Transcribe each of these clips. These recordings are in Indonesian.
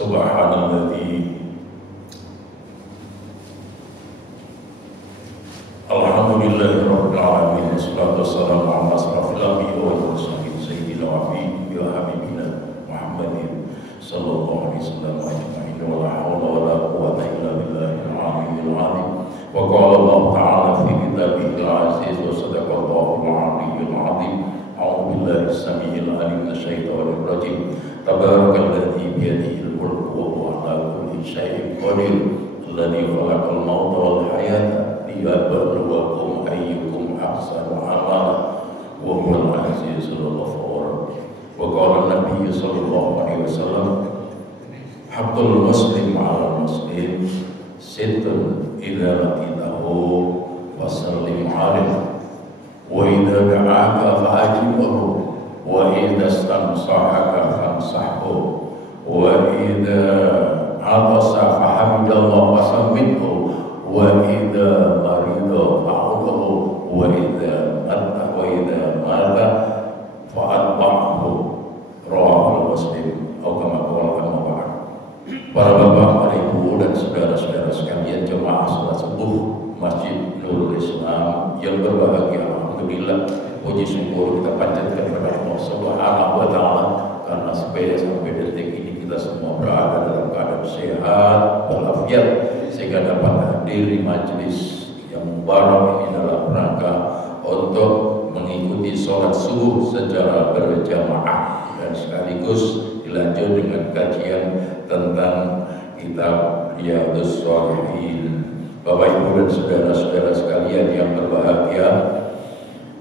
Subhanalladzi Alhamdulillahi Rabbil Alamin. Wassalatu wassalamu ala asrafil anbiya'i wal mursalin sayyidil wafi'i wa habibina Muhammadin sallallahu alaihi wasallam ajma'in wa la hawla wa la quwwata illa billahil aliyyil azim. Wa qala Allah ta'ala fi kitabihil aziz wa sadaqa Allahul aliyyul azim. A'udzu billahi as-sami'il 'alim minasyaitonir rajim. Tabarakalladzi biyadihil mulku wa huwa 'ala kulli syai'in qadir. Alladzi khalaqal mauta wal hayata liyabluwakum ayyukum ahsanu amala wa huwal azizul ghafur. Wa qala an-nabiy sallallahu alaihi wasallam haqqul muslim 'alal muslim sittun idza laqitahu fasallim 'alaihi wa idza da'aka fa'ajibhu wa idza istansahaka fansahhu wa idza atasa fahamidallah fasabbihhu wa idza marida fa'udhu wa idza mata fa'atba'hu rawahu Muslim. Para bapak, para ibu dan saudara-saudara sekalian jemaah salat subuh Masjid Nurul Islam yang berbahagia, alhamdulillah, puji syukur kita panjatkan kepada Allah Subhanahu wa taala karena sampai detik ini kita semua berada dalam keadaan sehat walafiat sehingga dapat hadir di majelis yang mubarak ini dalam rangka untuk mengikuti sholat subuh secara berjamaah dan sekaligus dilanjut dengan kajian tentang kitab Riyadhus Shalihin. Bapak Ibu dan saudara-saudara sekalian yang berbahagia,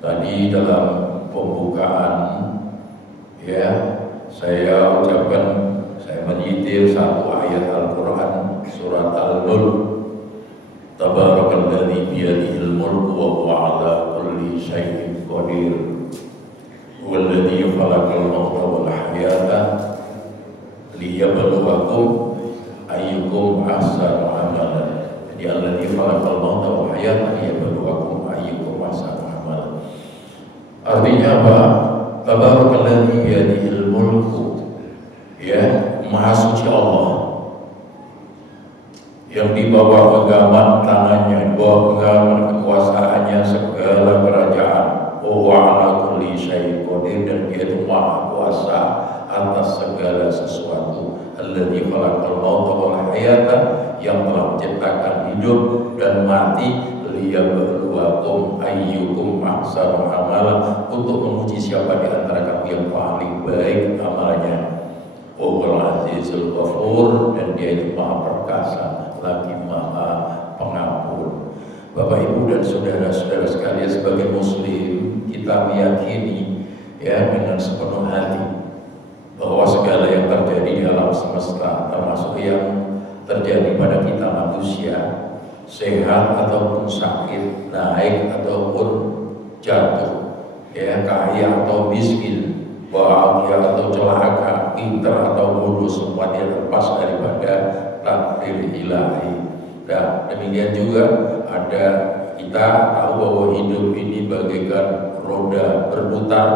tadi dalam pembukaan saya ucapkan, saya menyitir satu ayat Al-Quran surat Al-Mulk. Tabarakalladzi biyadihil mulku wa huwa 'ala kulli syai'in qadir. Walladzi khalaqal mauta wal hayata liyabluwakum ayyukum ahsanu amala. Jadi alladzi khalaqal mauta wal hayata liyabluwakum ayyukum ahsanu amala. Artinya apa? Tabarakalladzi biyadihil mulku, Maha suci Allah yang di bawah genggaman tangannya, di bawah genggaman kekuasaannya segala kerajaan. Wa 'ala kulli syai'in qadir, dan Dia itu maha kuasa atas segala sesuatu. Alladzi khalaqal mauta wal hayata, yang telah menciptakan hidup dan mati. Liyabluwakum ayyukum ahsanu amala, untuk menguji siapa di antara kamu yang paling baik amalnya. Wahul azizul ghafur, dan Dia itu maha perkasa lagi maha pengampun. Bapak Ibu dan saudara-saudara sekalian, sebagai muslim kita meyakini dengan sepenuh hati bahwa segala yang terjadi di alam semesta, termasuk yang terjadi pada kita manusia, sehat ataupun sakit, naik ataupun jatuh, kaya atau miskin, bahagia atau celaka, pintar atau bodoh, semua dia lepas daripada takdir ilahi. Dan demikian juga ada, kita tahu bahwa hidup ini bagaikan roda berputar,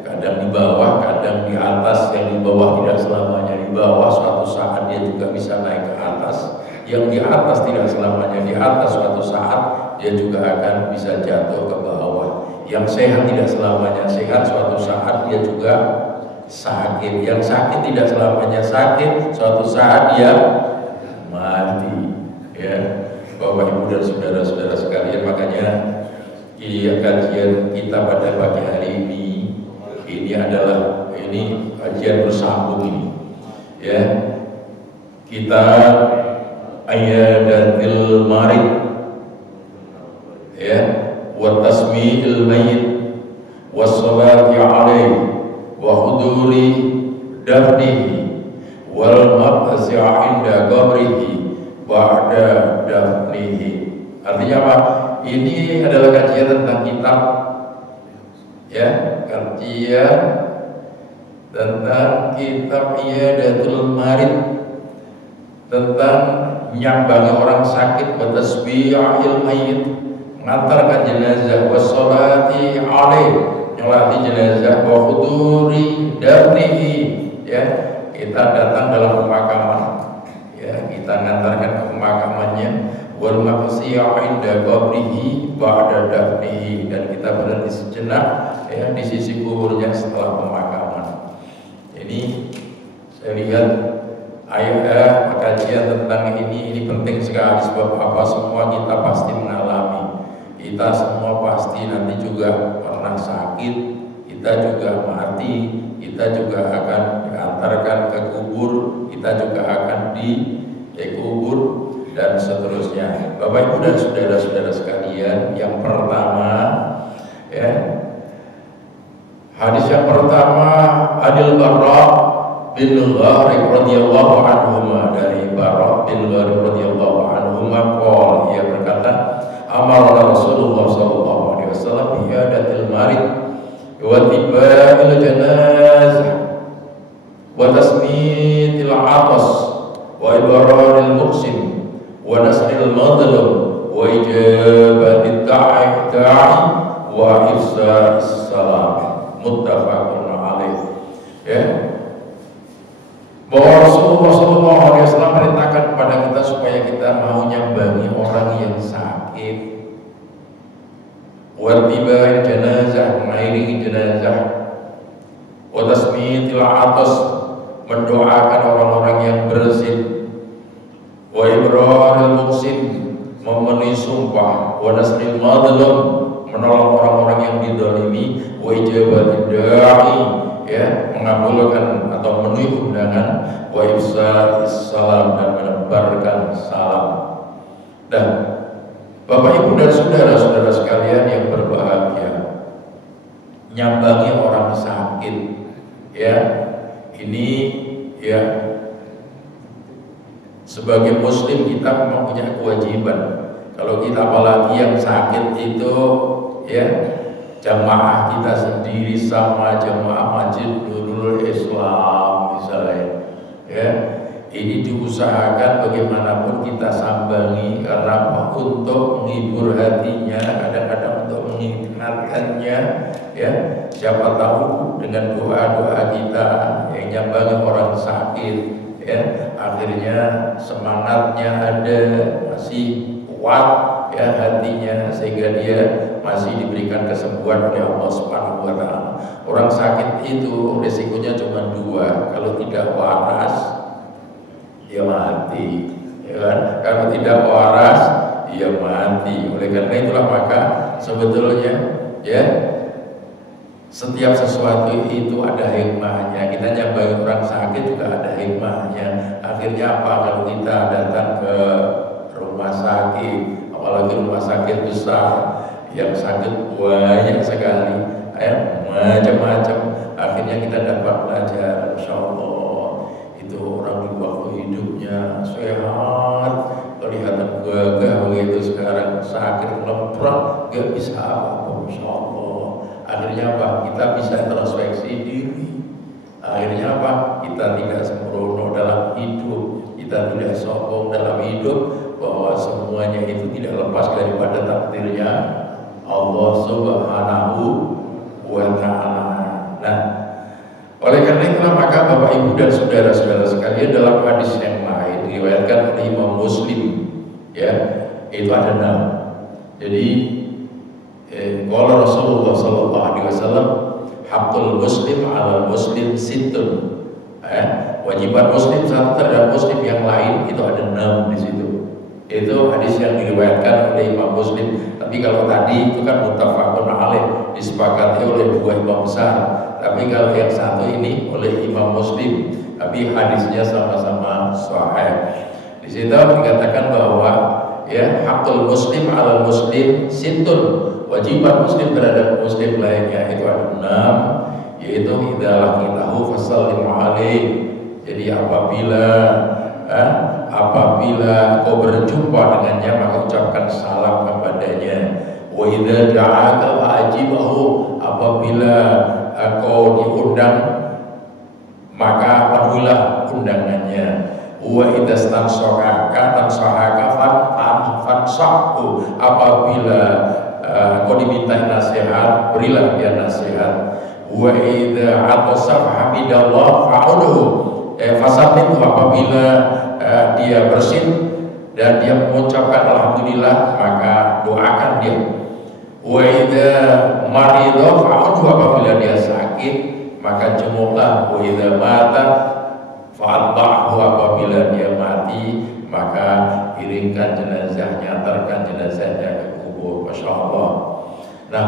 kadang di bawah, kadang di atas. Yang di bawah tidak selamanya di bawah, suatu saat dia juga bisa naik ke atas. Yang di atas tidak selamanya di atas, suatu saat dia juga akan bisa jatuh ke bawah. Yang sehat tidak selamanya sehat, suatu saat dia juga sakit. Yang sakit tidak selamanya sakit, suatu saat dia mati. Bapak Ibu dan saudara-saudara sekalian, makanya kajian kita pada pagi hari ini adalah kajian bersambung ini. Kita ayadatil marid, wa tasmi'il mayyit, wa salati alaihi, wa huduri dafnihi, wal mab'asi 'inda qabrihi ba'da dafnihi. Artinya apa? Ini adalah kajian tentang kitab, kajian tentang kitab Iyadatul Marid, tentang menyambangi orang sakit, wa tasbihil mayyit, mengantarkan jenazah, wa sholati alaihi, nyolati jenazah, wa huduri dafnihi, kita datang dalam pemakaman, ya kita ngantarkan ke pemakamannya, wal maqsiya 'inda qabrihi ba'da dafnihi, dan kita berhenti sejenak ya di sisi kuburnya setelah pemakaman. Ini saya lihat ayat kajian tentang ini penting sekali, sebab apa, semua kita pasti mengalami, kita semua pasti nanti juga pernah sakit, kita juga mati, kita juga akan diantarkan ke kubur, kita juga akan dikubur dan seterusnya. Bapak Ibu dan saudara-saudara sekalian, yang pertama ya, hadis yang pertama Adil Barra bin Gharib radhiyallahu anhuma, dari Barra bin Gharib radhiyallahu anhuma qol, ia berkata, amara Rasulullah sallallahu alaihi wasallam bi adatil marid wa tibail janazah wa tasmitil atas wa ibararil muqsim wa nasril madlum wa ijabatit da'i wa ifsa'is salam, muttafaqun alaih. Ya, bahwa Rasulullah SAW perintahkan kepada kita supaya kita mau nyambangi orang yang sakit, wattiba'i jenazah, mengiringi jenazah, wa tasmitil atas, mendoakan orang-orang yang bersin, wa ibraril muqsim, memenuhi sumpah, wa nasril madlum, menolong orang-orang yang didolimi, wa ijabatid da'i, ya mengabulkan atau memenuhi undangan, wa ifsa'is salam, dan menebarkan salam. Dan Bapak Ibu dan saudara-saudara sekalian yang berbahagia, nyambangi orang sakit ya, ini ya sebagai muslim kita memang punya kewajiban. Kalau kita apalagi yang sakit itu ya, jamaah kita sendiri sama jamaah Masjid Nurul Islam misalnya ya, ini diusahakan bagaimanapun kita sambangi, karena untuk menghibur hatinya, kadang-kadang untuk mengingatkannya ya, siapa tahu dengan doa-doa kita yang nyambangi orang sakit ya, akhirnya semangatnya ada, masih kuat ya hatinya, sehingga dia masih diberikan kesembuhan oleh Allah Subhanahu wa taala. Orang sakit itu resikonya cuma dua, kalau tidak waras dia mati, ya kan? Kalau tidak waras dia mati. Oleh karena itulah maka sebetulnya ya, setiap sesuatu itu ada hikmahnya. Kita nyambangi orang sakit juga ada hikmahnya. Akhirnya apa, kalau kita datang ke rumah sakit, apalagi rumah sakit besar yang sakit banyak sekali ya, macam-macam, akhirnya kita dapat belajar, insya Allah itu orang di waktu hidupnya sehat, kelihatan gagah, begitu sekarang sakit leprak, gak bisa apa-apa, insya Allah. Akhirnya apa, kita bisa introspeksi diri. Akhirnya apa, kita tidak sembrono dalam hidup, kita tidak sombong dalam hidup, bahwa semuanya itu tidak lepas daripada takdirnya Allah Subhanahu wa ta'ala. Nah, oleh karena itulah maka Bapak Ibu dan saudara-saudara sekalian, dalam hadis yang lain diriwayatkan oleh Imam Muslim ya, itu ada 6. Jadi kalau Rasulullah sallallahu alaihi wasallam, haqqul muslim 'alal muslim sittun. Wajiban muslim satu terhadap muslim yang lain itu ada 6 di situ. Itu hadis yang diriwayatkan oleh Imam Muslim. Tapi kalau tadi itu kan muttafaqun alaih, disepakati oleh dua imam besar. Tapi kalau yang satu ini oleh Imam Muslim, tapi hadisnya sama-sama sahih. Di situ dikatakan bahwa ya, haqqul muslim 'alal muslim sittun, wajiban muslim terhadap muslim lainnya itu ada 6, yaitu idza laqitahu fasallim alaih. Jadi apabila kau berjumpa dengannya, maka ucapkan salam kepadanya. Wa idza da'aka fa'ajibahu, apabila kau diundang maka penuhilah undangannya. Wa idza stansahaka fansahu, apabila kau diminta nasihat, berilah dia nasihat. Wa idza atasa hamidallah fa'udhu, Fasabit apabila dia bersin dan dia mengucapkan alhamdulillah, maka doakan dia. Wa idza marido fa'udhu, apabila dia sakit maka jenguklah. Wa idza mata fa'atba'hu, apabila dia mati maka iringkan jenazahnya, antarkan jenazahnya ke kubur. Masya Allah. Nah,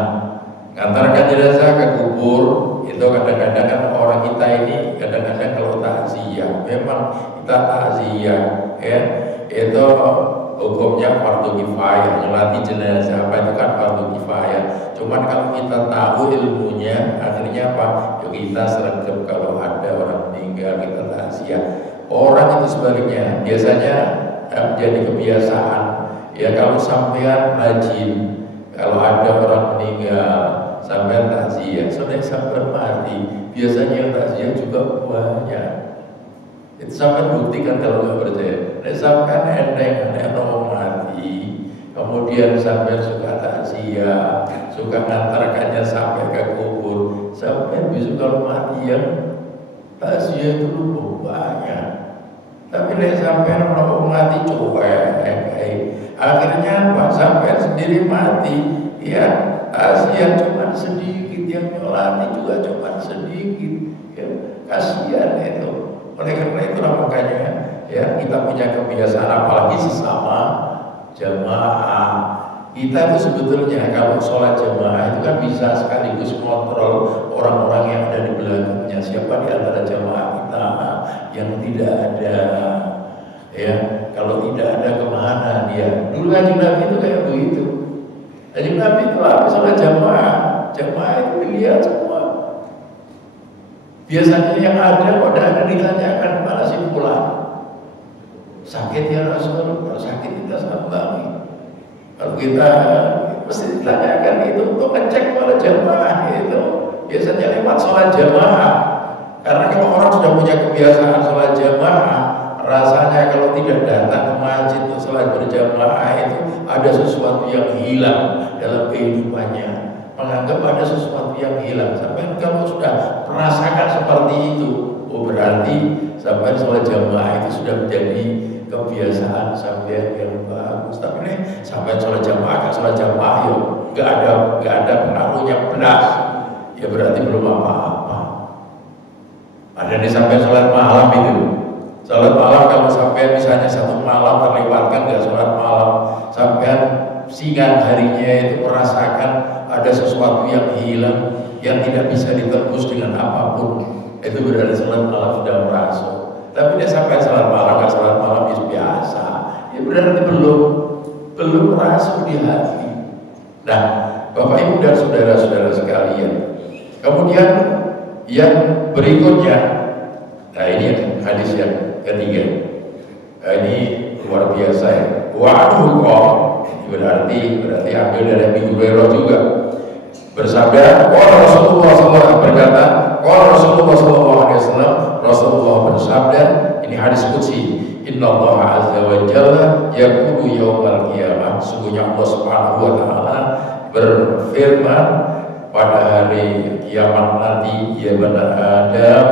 antarkan jenazah ke kubur itu kadang-kadang kan orang kita ini kadang-kadang kalau takziah, memang kita takziah ya, itu hukumnya fardu kifayah. Nyolati jenazah apa itu kan fardu kifayah. Cuman kalau kita tahu ilmunya, akhirnya apa? Yuk kita sergap kalau ada orang meninggal kita takziah. Orang itu sebaliknya biasanya menjadi kebiasaan ya, kalau sampean rajin, kalau ada orang meninggal sampean takziah, sampai mati biasanya yang takziah juga banyak. Itu sampai buktikan kalau nggak percaya. Sampai endeng orang mati, kemudian sampai suka takziah, suka ngantarkannya sampai ke kubur. Sampai besok kalau mati yang takziah itu lupa banyak. Tapi sampai orang mati cuek, akhirnya apa? Sampai sendiri mati, ya takziah cuma sedikit, yang nyolati juga cuma sedikit, ya kasihan itu. Oleh karena itulah makanya ya kita punya kebiasaan, apalagi sesama jamaah. Kita itu sebetulnya kalau sholat jamaah itu kan bisa sekaligus kontrol orang-orang yang ada di belakangnya. Siapa di antara jamaah kita yang tidak ada, ya kalau tidak ada kemana dia. Dulu Kanjeng Nabi itu kayak begitu. Kanjeng Nabi itu habis sholat jamaah itu dilihat semua. Biasanya yang ada pada ada ditanyakan kepada si fulan, sakit ya Rasul, kalau sakit kita sambangi. Kalau kita mesti ditanyakan itu untuk ngecek pada jamaah itu. Biasanya lewat sholat jamaah. Karena kalau orang sudah punya kebiasaan sholat jamaah, rasanya kalau tidak datang ke masjid untuk sholat berjamaah itu ada sesuatu yang hilang dalam kehidupannya. Menganggap ada sesuatu yang hilang. Sampai kalau sudah merasakan seperti itu, oh berarti sampai sholat jamaah itu sudah menjadi kebiasaan sampai yang bagus. Tapi nih sampai sholat jamaah yuk nggak ada pengaruhnya belas, ya berarti belum apa-apa. Ada nih sampai sholat malam itu. Sholat malam kalau sampai misalnya satu malam terlewatkan nggak sholat malam, sampai siang harinya itu merasakan ada sesuatu yang hilang yang tidak bisa ditebus dengan apapun, itu berarti sholat malam sudah merasuk. Tapi dia sampai sholat malam nggak sholat malam biasa, ya berarti belum merasuk di hati. Nah, Bapak Ibu dan saudara-saudara sekalian, kemudian yang berikutnya, nah ini hadis yang ketiga. Nah, ini luar biasa ya. Waduh, berarti ambil dari Abu Hurairah juga. Bersabda, Rasulullah SAW berkata, Rasulullah SAW, Rasulullah bersabda, ini hadis qudsi, Inna Allah Azza wa Jalla yaqulu yaumal qiyamah, sesungguhnya Allah Subhanahu wa Ta'ala berfirman pada hari kiamat nanti, ya benar Adam,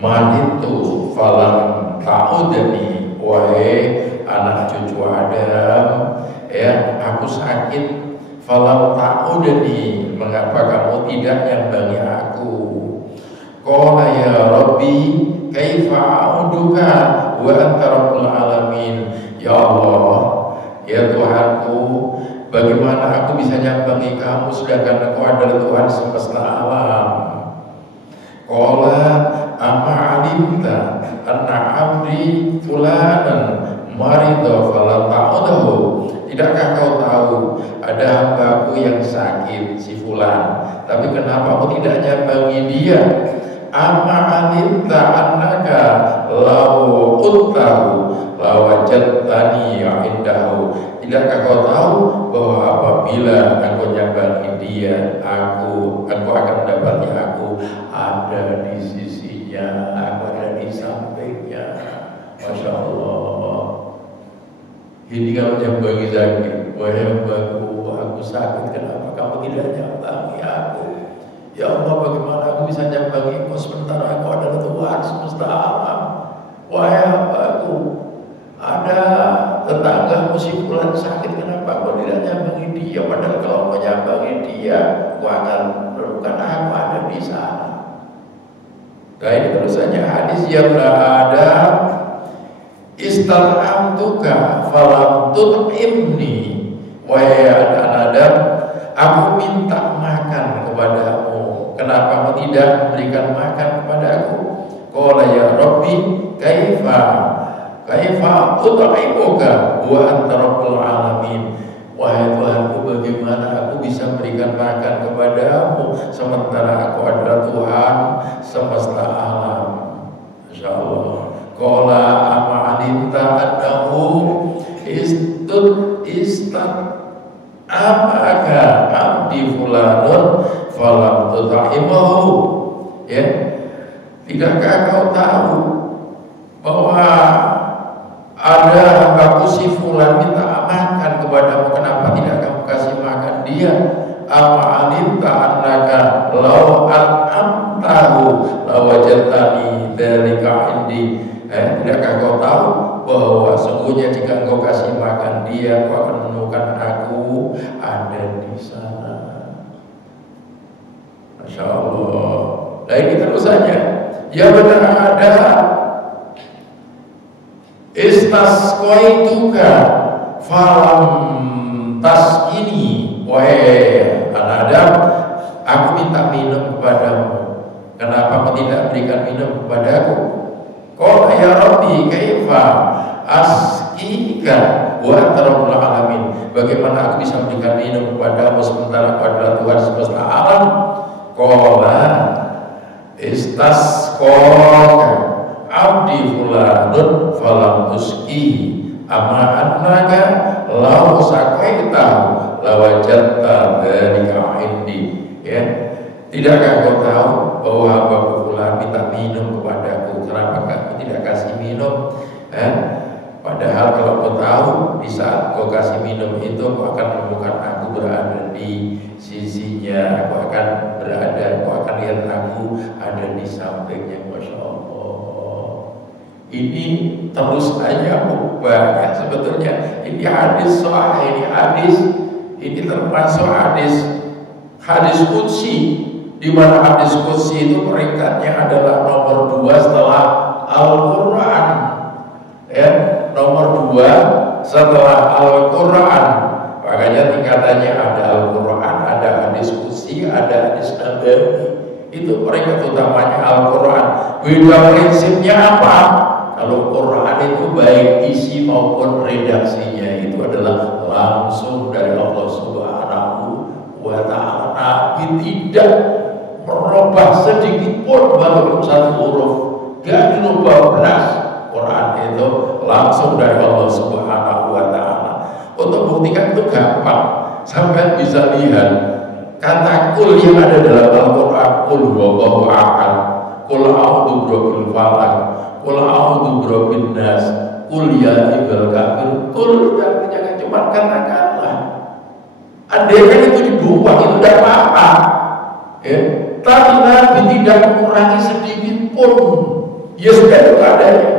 manitu falam ta'udani, wahai anak cucu Adam, ya aku sakit, falam ta'udani, mengapa kamu tidak nyambangi aku? Qala ya Rabbi kaifa a'uduka wa anta rabbul alamin. Ya Allah, ya Tuhanku, bagaimana aku bisa nyambangi kamu sedangkan Engkau adalah Tuhan semesta alam? Qala amma alimta anna abdi fulanan marida fala ta'udahu. Tidakkah kau tahu ada hambaku yang sakit, si fulan, tapi kenapa kau tidak nyambangi dia? Amma alimta annaka law uttahu lawajadtani indahu. Tidakkah kau tahu bahwa apabila engkau nyambangi dia, engkau akan mendapati aku ada di sisinya, aku ada di sampingnya. Masya Allah. Ini kalau nyambangi sakit, wahai hambaku, aku sakit, kenapa kamu tidak nyambangi aku? Ya Allah, bagaimana aku bisa nyambangi engkau sementara engkau adalah Tuhan semesta alam? wahai hambaku, ada tetangga musibulan sakit, kenapa kau tidak nyambangi dia? Padahal kalau mau nyambangi dia, kau akan bukan aku ada di sana. Nah ini terusannya hadis yang ada, istar'amtuka falam tut'imni, wahai anak Adam, aku minta makan kepadamu, kenapa kau tidak memberikan makan kepadaku? Qala ya Rabbi kaifa ut'imuka wa anta rabbul alamin. Wahai Tuhanku, bagaimana aku bisa memberikan makan kepadamu sementara aku adalah Tuhan semesta alam. Masya Allah. Qala ama'alinta annahu amaka abdi fulanun falam tut'imahu. Ya, tidakkah kau tahu bahwa ada hambaku si fulan minta makan kepadamu, kenapa tidak kamu kasih makan dia? Ama'alinta annaka law an'amtahu lawajadtani dzalika indi. Tidakkah kau tahu bahwa sungguhnya jika engkau kasih makan dia, kau akan menemukan aku ada di sana. Masya Allah. Nah ini terus saja. Ya benar ada. Istasqaituka falam taskini, wahai anak Adam, aku minta minum kepadamu, kenapa kau tidak berikan minum kepadaku? Qala ya Rabbi kaifa asqika wa anta rabbul alamin. Bagaimana aku bisa memberikan minum kepadamu sementara kau adalah Tuhan semesta alam? Qala istasqaka abdi fulanun falam tuskihi amma annaka law saqaitahu lawajadta dzalika indi. Ya, tidakkah kau tahu bahwa hambaku fulan minta minum kepadaku, kenapa kamu tidak kasih minum? Padahal kalau kau tahu di saat kau kasih minum itu kau akan menemukan aku berada di sisinya, kau akan lihat aku ada di sampingnya. Masya Allah. Ini terus aja banyak sebetulnya. Ini hadis sahih, ini termasuk hadis qudsi, di mana hadis qudsi itu peringkatnya adalah nomor 2 setelah Al-Quran. Ya, nomor 2 setelah Al-Quran. Makanya tingkatannya ada Al-Quran, ada hadis qudsi, ada hadis nabawi. Itu peringkat utamanya Al-Quran. Beda prinsipnya apa? Kalau Quran itu baik isi maupun redaksinya itu adalah langsung dari Allah Subhanahu wa Ta'ala. Nabi tidak merubah sedikit pun walaupun satu huruf, gak dirubah belas. Quran itu langsung dari Allah Subhanahu wa Ta'ala. Untuk buktikan itu gampang, sampai bisa lihat kata kul yang ada dalam Al-Quran. Kul huwallahu ahad, kul a'udzu birabbil falaq, kul a'udzu birabbin nas, kul ya ayyuhal kafirun. Kul jangan cuma katakanlah. Andai kan itu dibuang itu tidak apa-apa. Ya. Tapi Nabi tidak mengurangi sedikit pun. Ya sudah itu adanya.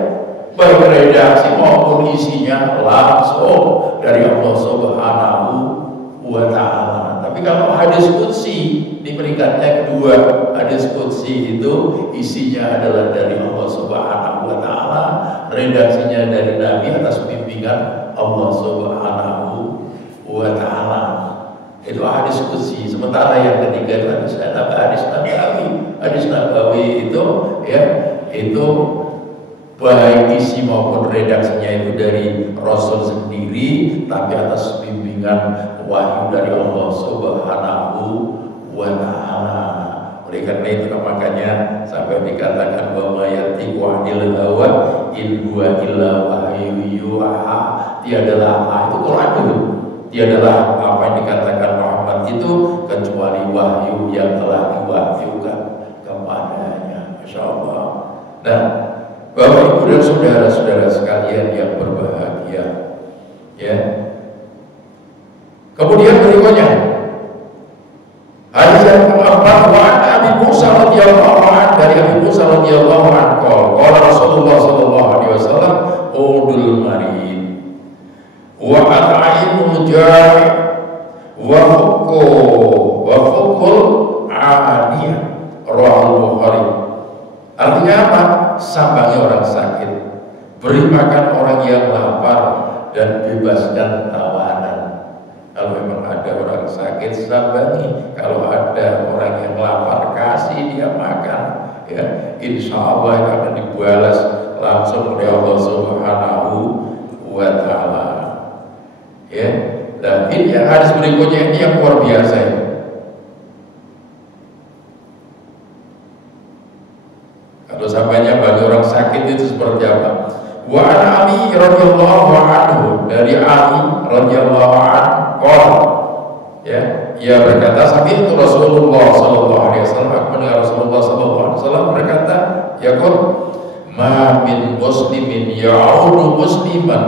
Baik redaksi maupun isinya langsung dari Allah Subhanahu wa Ta'ala. Tapi kalau hadis qudsi di peringkatnya kedua, hadis qudsi itu isinya adalah dari Allah Subhanahu wa Ta'ala, redaksinya dari Nabi atas bimbingan Allah Subhanahu wa Ta'ala. Itu hadis qudsi. Sementara yang ketiga itu hadis nabawi. Hadis nabawi itu ya, itu baik isi maupun redaksinya itu dari Rasul sendiri, tapi atas bimbingan wahyu dari Allah Subhanahu wa Ta'ala. Oleh karena itu makanya sampai dikatakan wa ma yantiqu 'anil hawa in huwa illa wahyu yuha. Tiadalah itu Quran itu. Tiadalah apa yang dikatakan Muhammad itu kecuali wahyu yang telah diwahyukan kepadanya. Masya Allah. Nah, Bapak Ibu dan saudara-saudara sekalian yang berbahagia, ya. Kemudian berikutnya hadis yang keempat, wa Abi Musa radhiyallahu anhu, dari Abi Musa radhiyallahu anhu qala Rasulullah sallallahu alaihi wasallam udul marid wa at'imul ja'i wa hukul aniyah rawahul Bukhari. Artinya apa? Sambangi orang sakit, beri makan orang yang lapar, dan bebaskan tawanan. Kalau memang ada orang sakit, sambangi. Kalau ada orang yang lapar, kasih dia makan. Ya, insya Allah akan dibalas langsung oleh Allah Subhanahu wa Ta'ala. Ya, dan ini yang hadis berikutnya ini yang luar biasa ya. Kalau sampainya bagi orang sakit itu seperti apa? Wa an Ali radhiyallahu anhu, dari Ali radhiyallahu anhu qala, ya, ia berkata, sami itu Rasulullah sallallahu alaihi wasallam, aku mendengar Rasulullah sallallahu alaihi wasallam berkata, yaqul ma min muslimin ya'udu musliman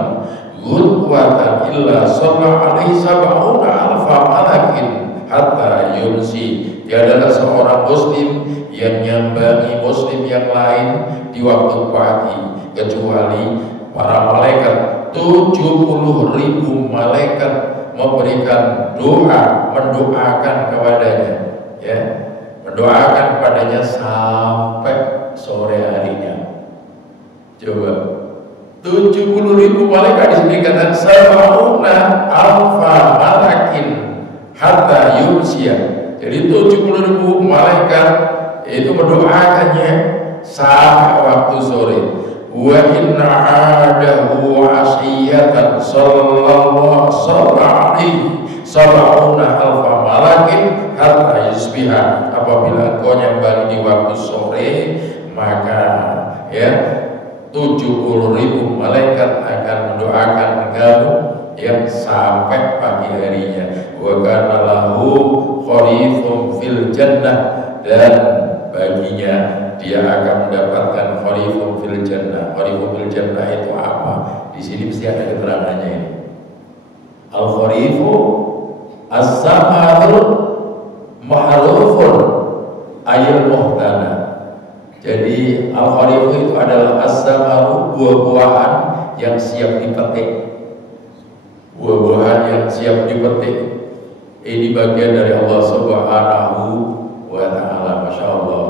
ghudwatan illa shalla alaihi sab'una alfa malakin hatta yunsi. Tiadalah seorang muslim yang nyambangi muslim yang lain di waktu pagi kecuali para malaikat 70.000 malaikat memberikan doa, mendoakan kepadanya, ya, mendoakan kepadanya sampai sore harinya. Coba 70.000 malaikat disebutkan sab'una alfa malakin hatta yunsiya. Jadi 70.000 malaikat itu mendoakannya sampai waktu sore. Wa inna adahu asiyatan sallallahu alaihi sab'una alfa malakin hatta yusbiha. Apabila kau nyambangi di waktu sore, maka ya 70.000 malaikat akan mendoakan kamu yang sampai pagi harinya. Wa kana lahu kharifun fil jannah, dan baginya dia akan mendapatkan kharifun fil jannah. Kharifun fil jannah itu apa? Di sini mesti ada keterangannya ini. Al kharifu as-samarul ma'rufun ayil muhtana. Jadi al kharifu itu adalah as-samaru, buah-buahan yang siap dipetik. Buah-buahan yang siap dipetik. Ini bagian dari Allah Subhanahu wa Ta'ala. Masya Allah.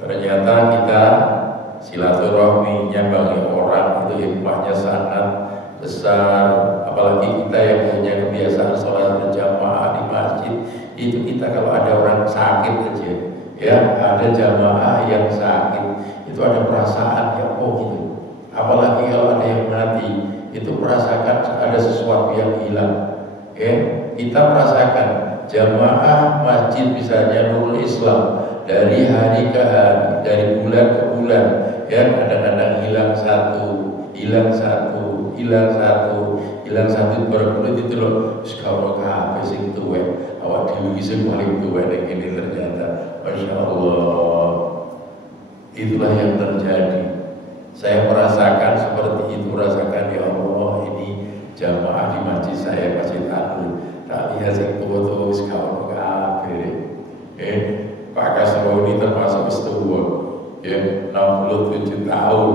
Ternyata kita silaturahmi, nyambangi orang itu hikmahnya sangat besar. Apalagi kita yang punya kebiasaan sholat berjamaah di masjid, itu kita kalau ada orang sakit aja, ya, ada jamaah yang sakit, itu ada perasaan ya, oh gitu. Apalagi kalau ada yang mati, itu merasakan ada sesuatu yang hilang. Kita merasakan jamaah masjid misalnya Nurul Islam dari hari ke hari, dari bulan ke bulan, ya, kadang-kadang hilang satu berbulan itu loh. Sekarang apa sih itu awak dulu bisa paling tua yang ini ternyata. Masya Allah, itulah yang terjadi. Saya merasakan seperti itu, merasakan ya Allah, ini jamaah di masjid saya, Masjid Anur, tak lihat sing tua-tua sekarang kabeh. Pak Kasroni termasuk setua, ya, 67 tahun,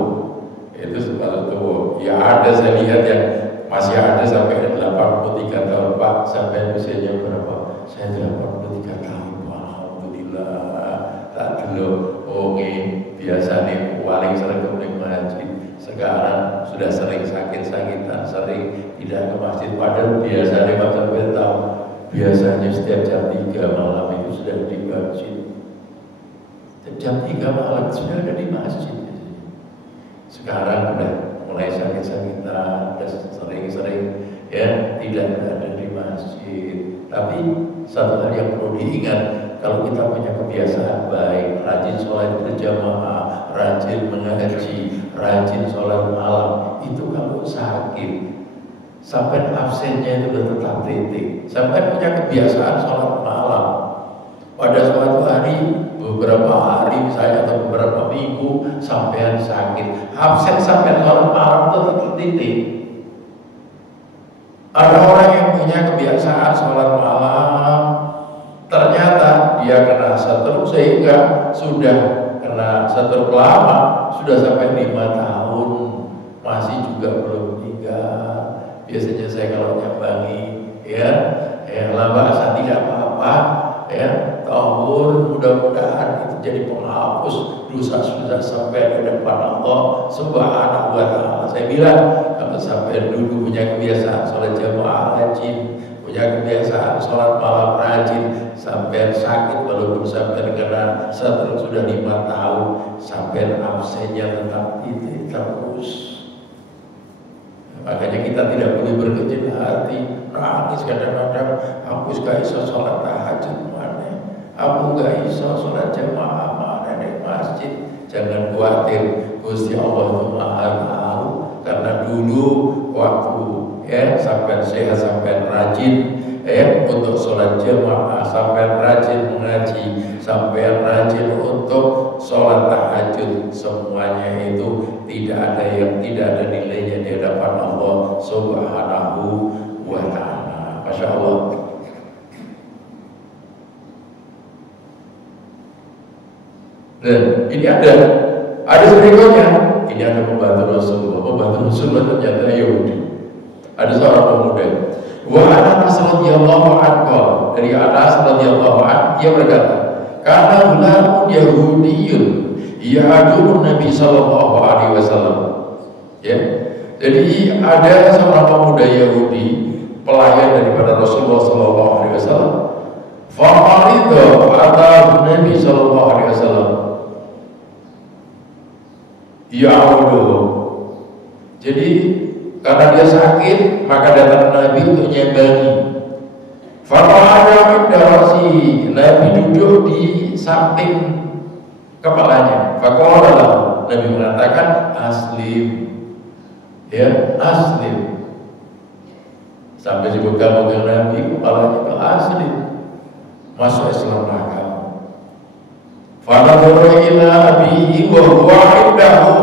itu sebab tua. Ya ada saya lihat yang masih ada sampai 83 tahun. Pak, sampai usianya berapa? Saya 83 tahun. Alhamdulillah. Tak dulu, biasa nih paling sering ke masjid. Sekarang sudah sering sakit-sakitan, sering tidak ke masjid. Padahal biasanya Pak sampai tahu, biasanya setiap jam 3 malam itu sudah di masjid. Jam 3 malam sudah ada di masjid. Sekarang udah mulai sakit-sakitan, udah sering-sering ya tidak berada di masjid. Tapi satu hal yang perlu diingat, kalau kita punya kebiasaan baik, rajin sholat berjamaah, rajin mengaji, rajin sholat malam, itu kalau sakit sampai absennya itu udah tetap titik. Sampai punya kebiasaan sholat malam, pada suatu hari, beberapa hari misalnya atau beberapa minggu sampean sakit, absen sampai sholat malam itu tetap titik. Ada orang yang punya kebiasaan sholat malam, ternyata dia kena stroke, sehingga sudah kena stroke lama, sudah sampai 5 tahun masih juga belum meninggal. Biasanya saya kalau nyambangi ya laba tidak apa-apa ya, tahun mudah-mudahan itu jadi penghapus dosa-dosa sampai ke depan Allah Subhanahu wa taala. Saya bilang kalau sampai dulu punya kebiasaan sholat jamaah rajin, punya kebiasaan sholat malam rajin, sampai sakit walaupun sampai kena stroke sudah 5 tahun, sampai absennya tetap itu terus. Makanya kita tidak boleh berkecil hati, nangis kadang-kadang, aku gak bisa sholat tahajud mana, aku gak bisa sholat jamaah mana di masjid. Jangan khawatir, Gusti Allah itu Maha Tahu. Karena dulu waktu sampai sehat, sampai rajin untuk sholat jamaah, sampai rajin mengaji, sampai rajin untuk sholat tahajud, semuanya itu tidak ada nilainya di hadapan Allah Subhanahu wa taala. Masya Allah. Dan ini ada berikutnya. Ini ada pembantu Rasulullah ternyata Yahudi. Ada seorang pemuda. Wa Anas radhiyallahu anhu, dari Anas radhiyallahu anhu, ia berkata, "Kana gulamun Yahudiyyun ya'dun Nabi sallallahu alaihi wasallam." Ya. Jadi ada seorang pemuda Yahudi, pelayan daripada Rasulullah sallallahu alaihi wasallam. Fa marida ata Nabi sallallahu alaihi wasallam. Ya'uduhu. Jadi karena dia sakit, maka datang Nabi untuk nyambangi. Fata'ala indarasi, Nabi duduk di samping kepalanya. Faqala, Nabi mengatakan aslim, ya aslim. Sampai dipegang Nabi, kepalanya ke aslim, masuk Islamlah kamu. Fanadhara ila abihi wa huwa indahu.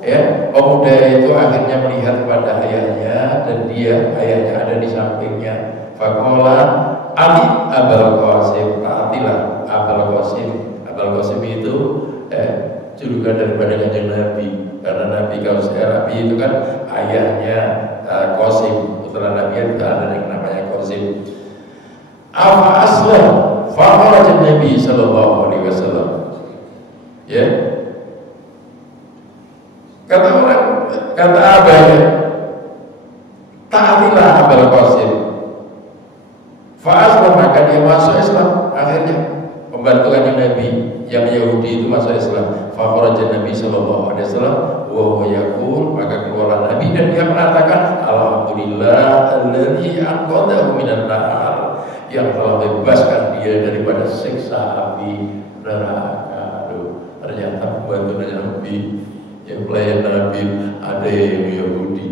Ya, pemuda itu akhirnya melihat kepada ayahnya dan ayahnya ada di sampingnya. Faqala Ali Abul Qasim, taatilah Abul Qasim. Abul Qasim itu julukan daripada Kanjeng Nabi, karena Nabi Abi itu kan ayahnya Qasim, putra Nabi ada yang namanya Qasim. Afa aslam fa'arajan Nabi sallallahu alaihi wasallam. Ya. Kata abahnya, taatilah Abul Qasim. Fa'aslam, maka dia masuk Islam. Akhirnya pembantuannya Nabi yang Yahudi itu masuk Islam. Fa'arajan Nabi sallallahu alaihi wasallam wa huwa yaqul, maka keluarlah Nabi dan dia mengatakan, alhamdulillah alladzi anqadhahu minan nar, yang telah bebaskan dia daripada siksa api neraka. Aduh, ternyata pembantunya Nabi, yang pelayan Nabi ada yang Yahudi,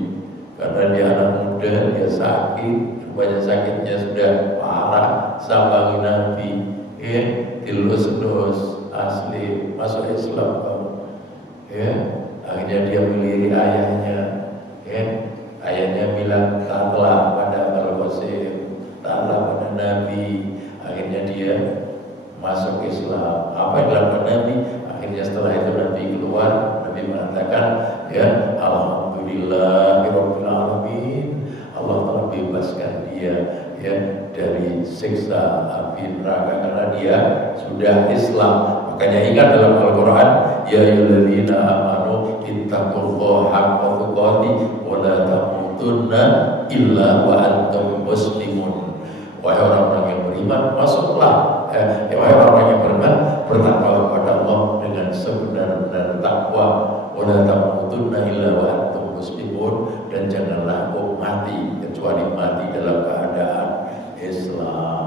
karena dia anak muda, dia sakit, banyak sakitnya sudah parah, sambangi Nabi, dilus-lus asli masuk Islam kamu. Ya, akhirnya dia melirik ayahnya, ayahnya bilang taatlah pada Abul Qasim, taatlah pada Nabi. Akhirnya dia masuk Islam. Apa yang dilakukan Nabi? Akhirnya setelah itu Nabi keluar, Nabi mengatakan, ya alhamdulillahirabbil alamin, Allah telah bebaskan dia ya dari siksa api neraka karena dia sudah Islam. Makanya ingat dalam Al-Qur'an, ya ayyuhalladzina amanu ittaqullaha haqqa tuqatih wa la tamutunna illa wa antum muslimun. Wahai orang-orang yang beriman, masuklah wahai orang yang beriman, bertakwalah kepada Allah dengan sebenar-benar takwa. Wa la tamutunna illa wa antum muslimun, dan janganlah kau mati kecuali mati dalam keadaan Islam.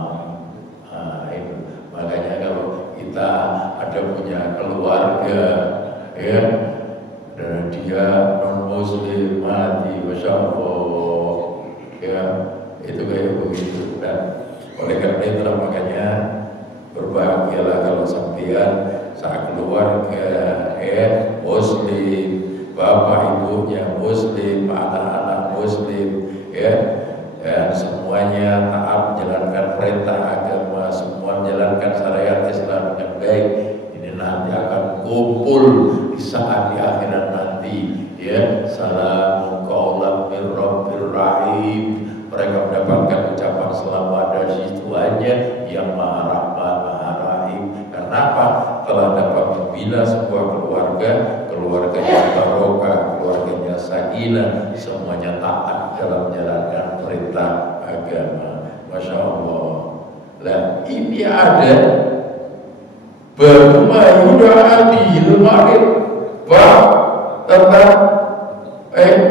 Itu. Makanya kalau kita ada punya keluarga ya dan dia non muslim mati, masya Allah ya, itu kayak begitu. Dan oleh karena itu makanya berbahagialah kalau sampean saat keluarga muslim, bapak ibunya muslim, anak-anak muslim ya, dan semuanya taat menjalankan perintah agama, semua menjalankan syariat Islam dengan baik. Ini nanti akan kumpul di di saat di akhirat nanti, ya, salamun qaulan min rabbir rahim. Mereka mendapatkan ucapan selamat dari Tuhannya yang Maha Rahman, Maha Rahim. Kenapa? Telah dapat membina sebuah keluarganya barokah, keluarganya sakinah, semuanya taat dalam menjalankan perintah agama. Masya Allah. Nah, ini ada bermayuda bihil marid, tentang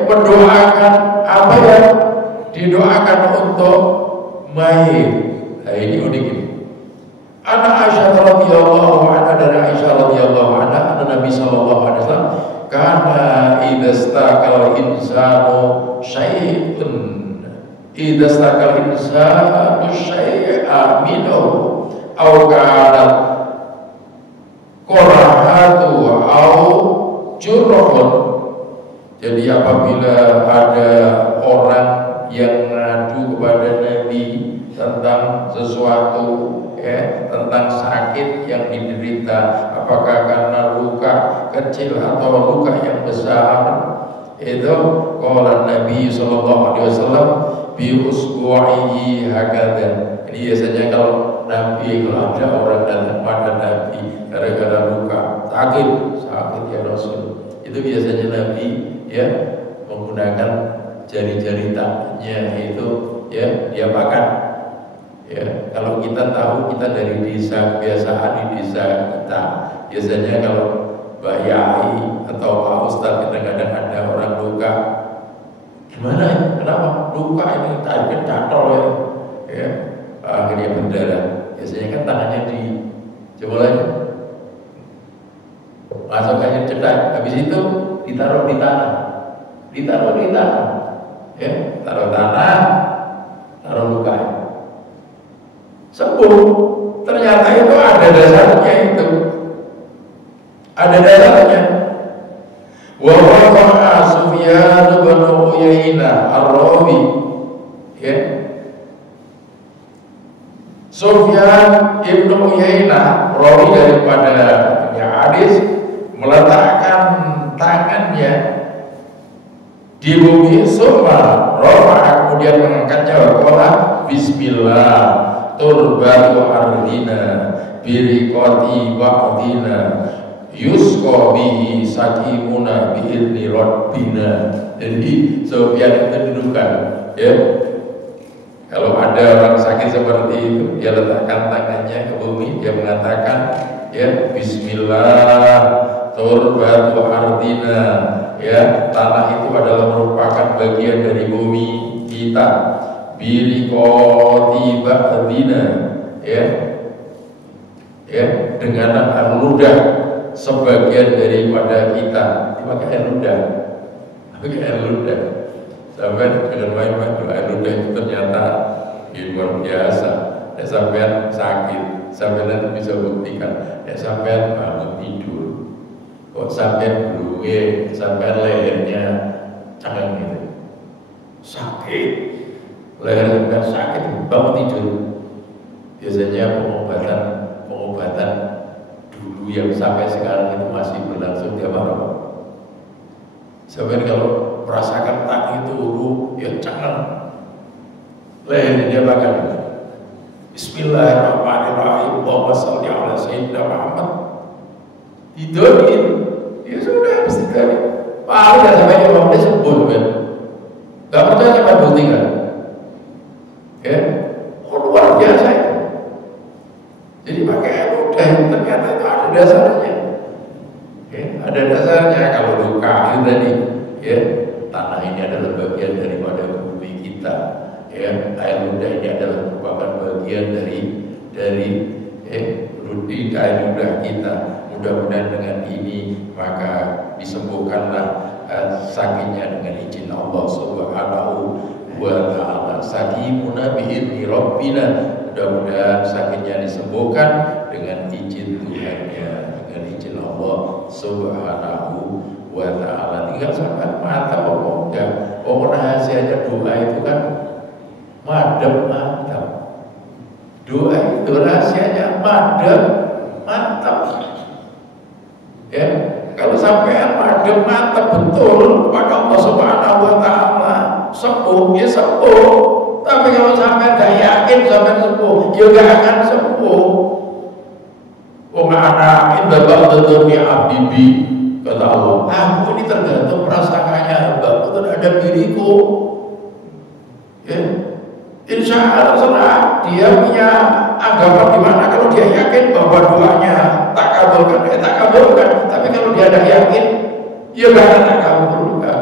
mendoakan apa yang didoakan untuk mayit. Nah, ini unik ini. Anak Aisyah radhiyallahu anha, dari Aisyah radhiyallahu anha, Nabi sallallahu alaihi wasallam, karena idastakal insanu syai'un, idastakal insanu syai'a minhu au kanat qorahatu au jurhun. Jadi apabila ada orang yang ngadu kepada Nabi tentang sesuatu, ya, tentang sakit yang diderita, apakah karena luka kecil atau luka yang besar, itu qala Nabi sallallahu alaihi wasallam bi usbu'ihi hakadha. Ini biasanya kalau Nabi, kalau ada orang datang pada Nabi gara-gara luka, sakit ya Rasul, itu biasanya Nabi, ya, menggunakan jari-jari tangannya itu, ya, dia makan. Ya, kalau kita tahu, kita dari desa, kebiasaan di desa kita, biasanya kalau Mbak Yai atau Pak Ustadz kadang-kadang ada orang luka, gimana ya? Kenapa? Luka ini tadi catol ya, akhirnya berdarah. Biasanya kan tangannya coba lagi, masukkannya cedak, habis itu ditaruh di tanah, ya, taruh tanah, taruh luka. Sembuh. Ternyata itu ada dasarnya, itu ada dasarnya. Wa rafa'a Sufyan bin Uyainah ar-Rawi, ya, Sufyan ibn Uyainah, rawi daripada hadis, meletakkan tangannya di bumi, summa rafa'a, kemudian mengangkatnya, wa qala bismillah turbatu ardina biriqati ba'dina yusqa bihi sakimuna bi'idni rabbina. Jadi Sufyan itu dudukan, ya, kalau ada orang sakit seperti itu, dia letakkan tangannya ke bumi, dia mengatakan, ya, bismillah turbatu ardina, ya, tanah itu adalah merupakan bagian dari bumi kita, biriqati ba'dina, ya, dengan ludah sebagian daripada kita. Dipakai air ludah, sampai dengan main-main air ludah itu ternyata luar biasa. Ya, sampai sakit, sampai nanti bisa buktikan. Ya, sampai bangun tidur, kok sampai belunge, sampai lehernya cengeng gitu, sakit, leher sampai sakit, bangun tidur. Biasanya pengobatan dulu yang sampai sekarang itu masih berlangsung tiap hari. Sampai kalau merasakan kaki itu ya cengeng, lehernya dia makan. Bismillahirrahmanirrahim. Allahumma sholli ala sayyidina Muhammad. Tidurin, ya sudah, habis tidur. Paling ya sampai Imam dia sembuh, kan? Gak percaya coba buktikan. Ya, luar biasa itu. Jadi pakai air ludah, ternyata itu ada dasarnya. Ya, ada dasarnya. Kalau luka itu tadi, ya, tanah ini adalah bagian daripada bumi kita. Ya, air ludah ini adalah merupakan bagian dari air ludah kita. Mudah-mudahan dengan ini maka disembuhkanlah sakitnya dengan izin Allah Subhanahu wa ta'ala. Sakimuna bi'idni rabbina, mudah-mudahan sakitnya disembuhkan dengan izin Tuhannya, dengan izin Allah Subhanahu wa ta'ala. Tinggal sampai mata enggak. Rahasianya doa itu kan mantap. Doa itu rahasianya mantap. Ya, kalau sampean madem mantep betul pada Allah Subhanahu wa taala, sembuh ya sembuh. Tapi kalau sampean gak yakin sampean sembuh, ya gak akan sembuh. Ana inda ba'dadhi abdi bi, kata Allah, aku ini tergantung prasangkanya hamba terhadap diriku. Ya. Insya Allah dia punya anggapan gimana kalau dia yakin bahwa doanya tak kabulkan, tapi kalau dia tidak yakin, ya gak tak kabulkan.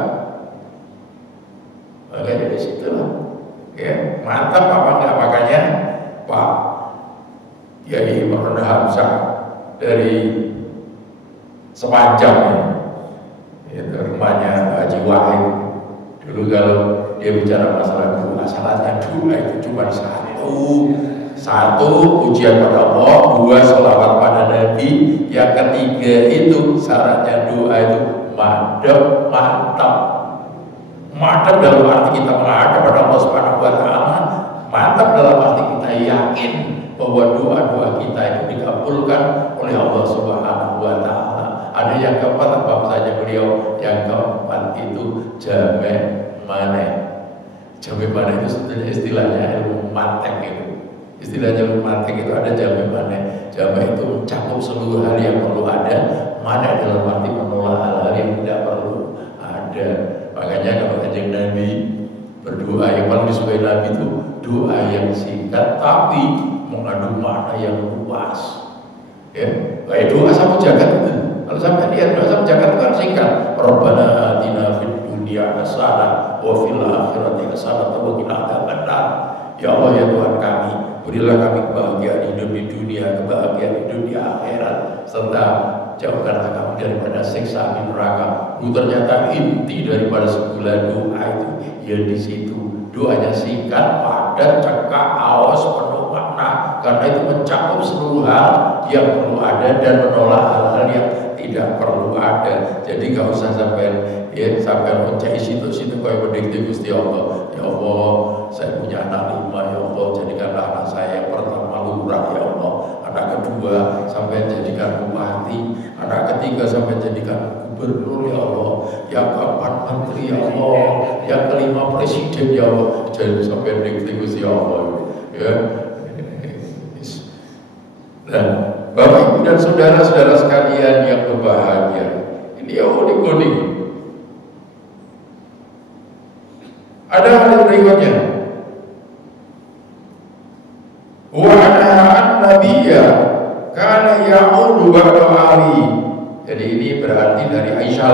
Maka dari situlah, ya mantap apa enggak. Makanya Pak Yai Murna Hamzah dari Sepanjang, itu rumahnya Haji Wahid. Dulu kalau dia bicara masalah doa, syaratnya doa itu cuma satu pujian pada Allah, dua sholawat pada Nabi, yang ketiga itu syaratnya doa itu mantap dalam arti kita menghadap pada Allah Subhanahu wa taala, mantap dalam arti kita yakin bahwa doa-doa kita itu dikabulkan oleh Allah Subhanahu wa taala. Ada yang keempat, apa saja beliau, yang keempat itu jamek maneh. Jamek maneh itu sebetulnya istilahnya ilmu mantek itu. Istilahnya ilmu mantek itu ada jamek maneh. Jamek itu mencakup seluruh hal yang perlu ada, maneh dalam arti menolak hal-hal yang tidak perlu ada. Makanya kalau Kanjeng Nabi berdoa, yang paling disukai Nabi itu doa yang singkat tapi mengandung makna yang luas. Ya, kayak doa sapu jagat itu. Kalau sampai lihat doa sapu jagat itu kan singkat. Rabbana atina fid dunya hasanah wa fil akhirati hasanah wa qina adzabannar. Ya Allah ya Tuhan kami, berilah kami kebahagiaan hidup di dunia, kebahagiaan hidup di akhirat, serta jauhkanlah kami daripada siksa api neraka. Ternyata inti daripada sebulan doa itu ya di situ. Doanya singkat, padat, cekak, awas, penuh makna, karena itu mencakup seluruh hal yang perlu ada dan menolak hal-hal yang tidak perlu ada. Jadi gak usah sampai mencari situ-situ kayak berdikti Gusti Allah. Ya Allah, saya punya anak 5, ya Allah, jadikanlah anak saya yang pertama lurah, ya Allah. Anak kedua sampai jadikan bupati, anak ketiga sampai jadikan gubernur, ya Allah. Yang keempat menteri, ya Allah. Yang kelima presiden, ya Allah. Jadi sampai berdikti Gusti Allah. Ya. Nah, Bapak Ibu dan saudara-saudara sekalian yang berbahagia, ini ya unik-unik. Ada hal berikutnya. Wa an nabiyya kana ya'udu ba'da ali. Jadi ini berarti dari Aisyah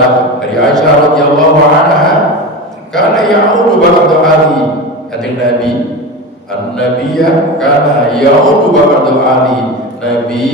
radhiyallahu anha, kana ya'udu ba'da ali. Kata Nabi, an-nabiyya kana ya'udu ba'da ali. Nabi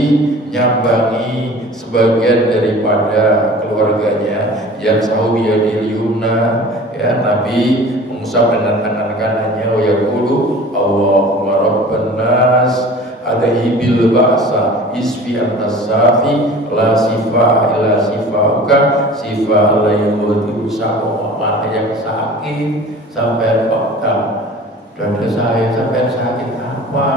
nyambangi sebagian daripada keluarganya yang sahubiyadil yumna, ya. Nabi mengusap dengan tangan kanannya, wa yaqulu Allahumma rabban nas adhibil ba'sa isfi antas-safi la sifa illa sifauka sifa la yughadiru saqama. Yang sakit sampai pegang, dada saya sampai sakit apa?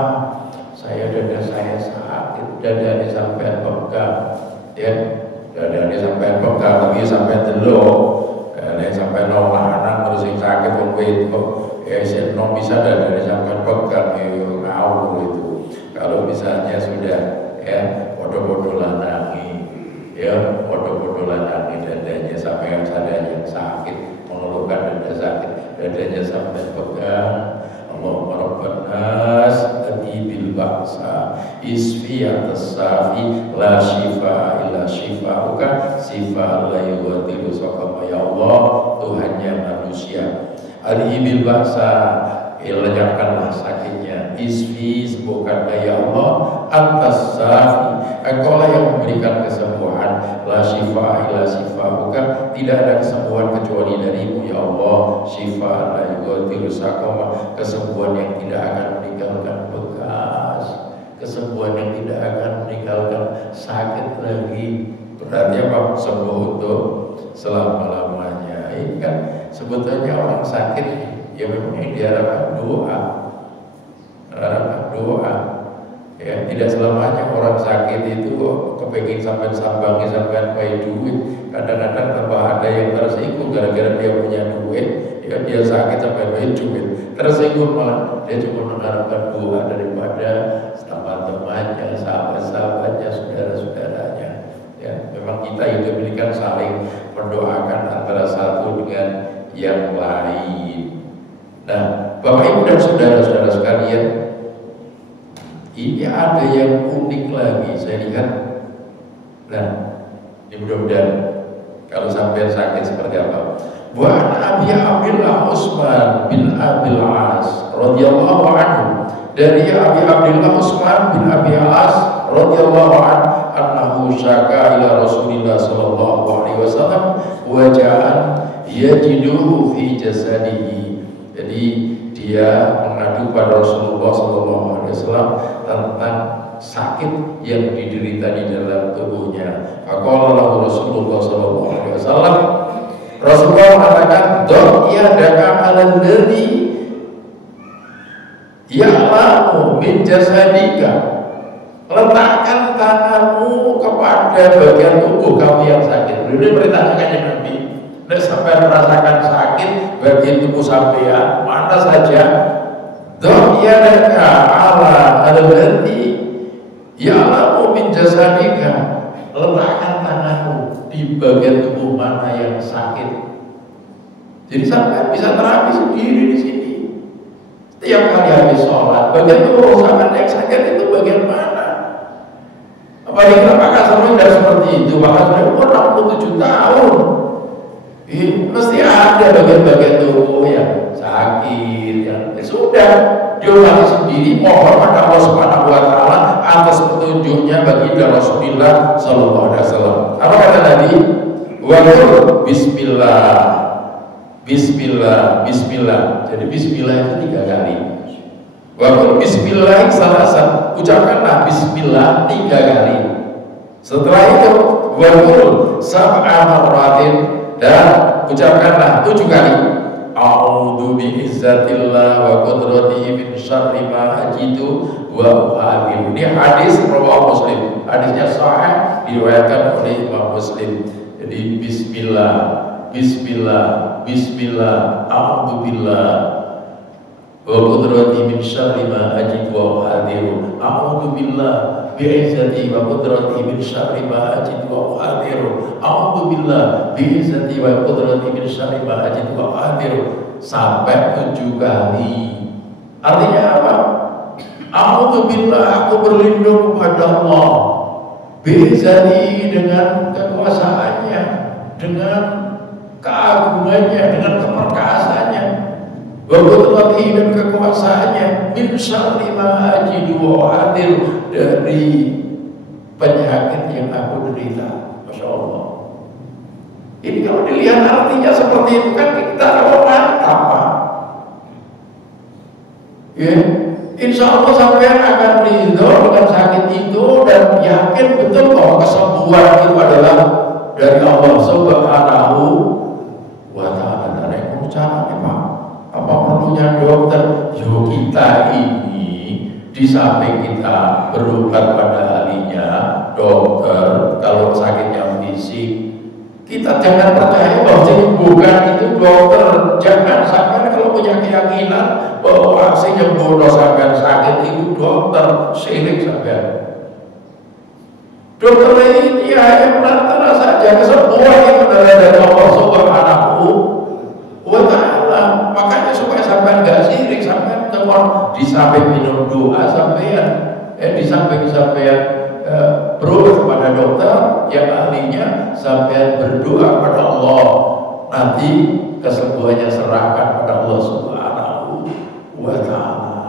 Dada saya sakit, dada ini sampai pegang, ya, dada ini sampai pegang, lagi sampai delok, dada ini sampai nolanan terus yang sakit itu, ya, no bisa dada ini sampai pegang, ngawur itu. Kalau misalnya sudah, ya, bodoh-bodoh lanangi, ya, bodoh-bodoh lanangi dadanya sampai yang sadanya sakit, mengeluhkan dada sakit, dadanya sampai pegang. Allahumma rabban nas adhibil ba'sa isfi atas-safi la shifa illa shifauka shifa la yughadiru saqama. Ya Allah, Tuhannya manusia, adhibil ba'sa, lenyapkanlah sakitnya, isfi, sembuhkanlah ya Allah, atas-safi, Engkaulah yang memberikan kesembuhan, la shifa illa shifauka, tidak ada kesembuhan kecuali darimu ya Allah, shifa la yughadiru saqama, kesembuhan yang tidak akan meninggalkan bekas, kesembuhan yang tidak akan meninggalkan sakit lagi. Berarti apa? Sembuh untuk selama-lamanya. Ini kan sebetulnya orang sakit ya memang yang diharapkan doa, Ya, tidak selamanya orang sakit itu kepengin sampai sambangi sampai pakai duit. Kadang-kadang tambah ada yang tersinggung gara-gara dia punya duit, ya dia sakit sampai pakai duit. Tersinggung malah dia cuma mengharapkan doa daripada teman-temannya, sahabat-sahabatnya, saudara-saudaranya. Ya, memang kita hidup ini kan saling mendoakan antara satu dengan yang lain. Nah, Bapak Ibu dan saudara-saudara sekalian, ini ada yang unik lagi saya lihat. Nah, ini mudah-mudahan kalau sampai sakit seperti apa. Wa Abi Abdullah Utsman bin Abil As radhiyallahu anhu, dari Abi Abdullah Utsman bin Abi As radhiyallahu anhu syaka ila Rasulillah sallallahu alaihi wasallam waja'an yajiduhu fi jasadihi. Jadi dia mengadu pada Rasulullah sallallahu alaihi wasallam tentang sakit yang diderita di dalam tubuhnya. Faqala lahu Rasulullah sallallahu alaihi wasallam, Rasulullah mengatakan, "Da'yadaka 'alal ladzi ya'lamu min jasadika." Letakkan tanganmu kepada bagian tubuh kamu yang sakit. Dulu perintahnya Nabi, tidak sampai merasakan sakit bagian tubuh sampean mana saja. Da'yadaka 'alal ladzi ya'lamu min jasadika. Letakkan tanganmu di bagian tubuh mana yang sakit. Jadi sampai bisa terapi sendiri di sini. Setiap kali habis sholat, bagian tubuh sampai yang sakit itu bagian mana? Apalagi apakah sudah seperti itu? Bahkan sudah umur 67 tahun. Mesti ada bagian-bagian tubuh yang sakit, yang sudah diobati sendiri. Mohon pada Allah Subhanahu wa taala atas petunjuknya bagi Rasulullah sallallahu alaihi wasallam. Apa kata Nabi? Wa bismillah. Bismillah, bismillah. Jadi bismillah itu 3 kali. Wa bismillah salasan. Ucapkanlah bismillah 3 kali. Setelah itu wa sab'a marratin, dan ucapkanlah 7 kali. A'udzu bi'izzatillah wa qudratihi min syarri ma ajidu wa uhadhiru. Ini hadis riwayat Muslim. Hadisnya sahih, diriwayatkan oleh Imam Muslim. Jadi bismillah, bismillah, bismillah, a'udzu billah wa qudratihi min syarri ma ajidu wa uhadhiru. A'udzu billah bi'izzati wa qudratihi min syarri ma ajidu wa uhadhiru. A'udzu billah bi'izzati wa qudratihi min syarri ma ajidu wa uhadhiru. Sampai 7 kali. Artinya apa? A'udzu billah, aku berlindung kepada Allah, bi'izzati, dengan kekuasaannya, dengan keagungannya, dengan keperkasaannya, wa qudratihi, dan kekuasaannya, min syarri ma ajidu wa uhadhiru, dari penyakit yang aku derita. Masya Allah. Ini kalau dilihat artinya seperti itu kan kita orang apa? Ya, insya Allah sampai akan ridho dengan sakit itu dan yakin betul bahwa kesembuhan itu adalah dari Allah Subhanahu wa taala. Dan yang caranya Pak, apa perlunya dokter? Yo, kita ini di samping kita berobat pada ahlinya, dokter, kalau sakitnya fisik, kita jangan percaya bahwa bukan itu dokter. Jangan sampai kalau punya keyakinan bahwa yang bodoh sampai sakit itu dokter, syirik sampai. Dokter ini hanya perantara saja, kesembuhan itu dari Allah Subhanahu wa taala. Makanya supaya sampai nggak syirik, sampai teman di samping minum doa sampean, di samping sampean berobat kepada dokter yang ahlinya, sampai berdoa kepada Allah, nanti kesembuhannya serahkan pada Allah Subhanahu wa taala.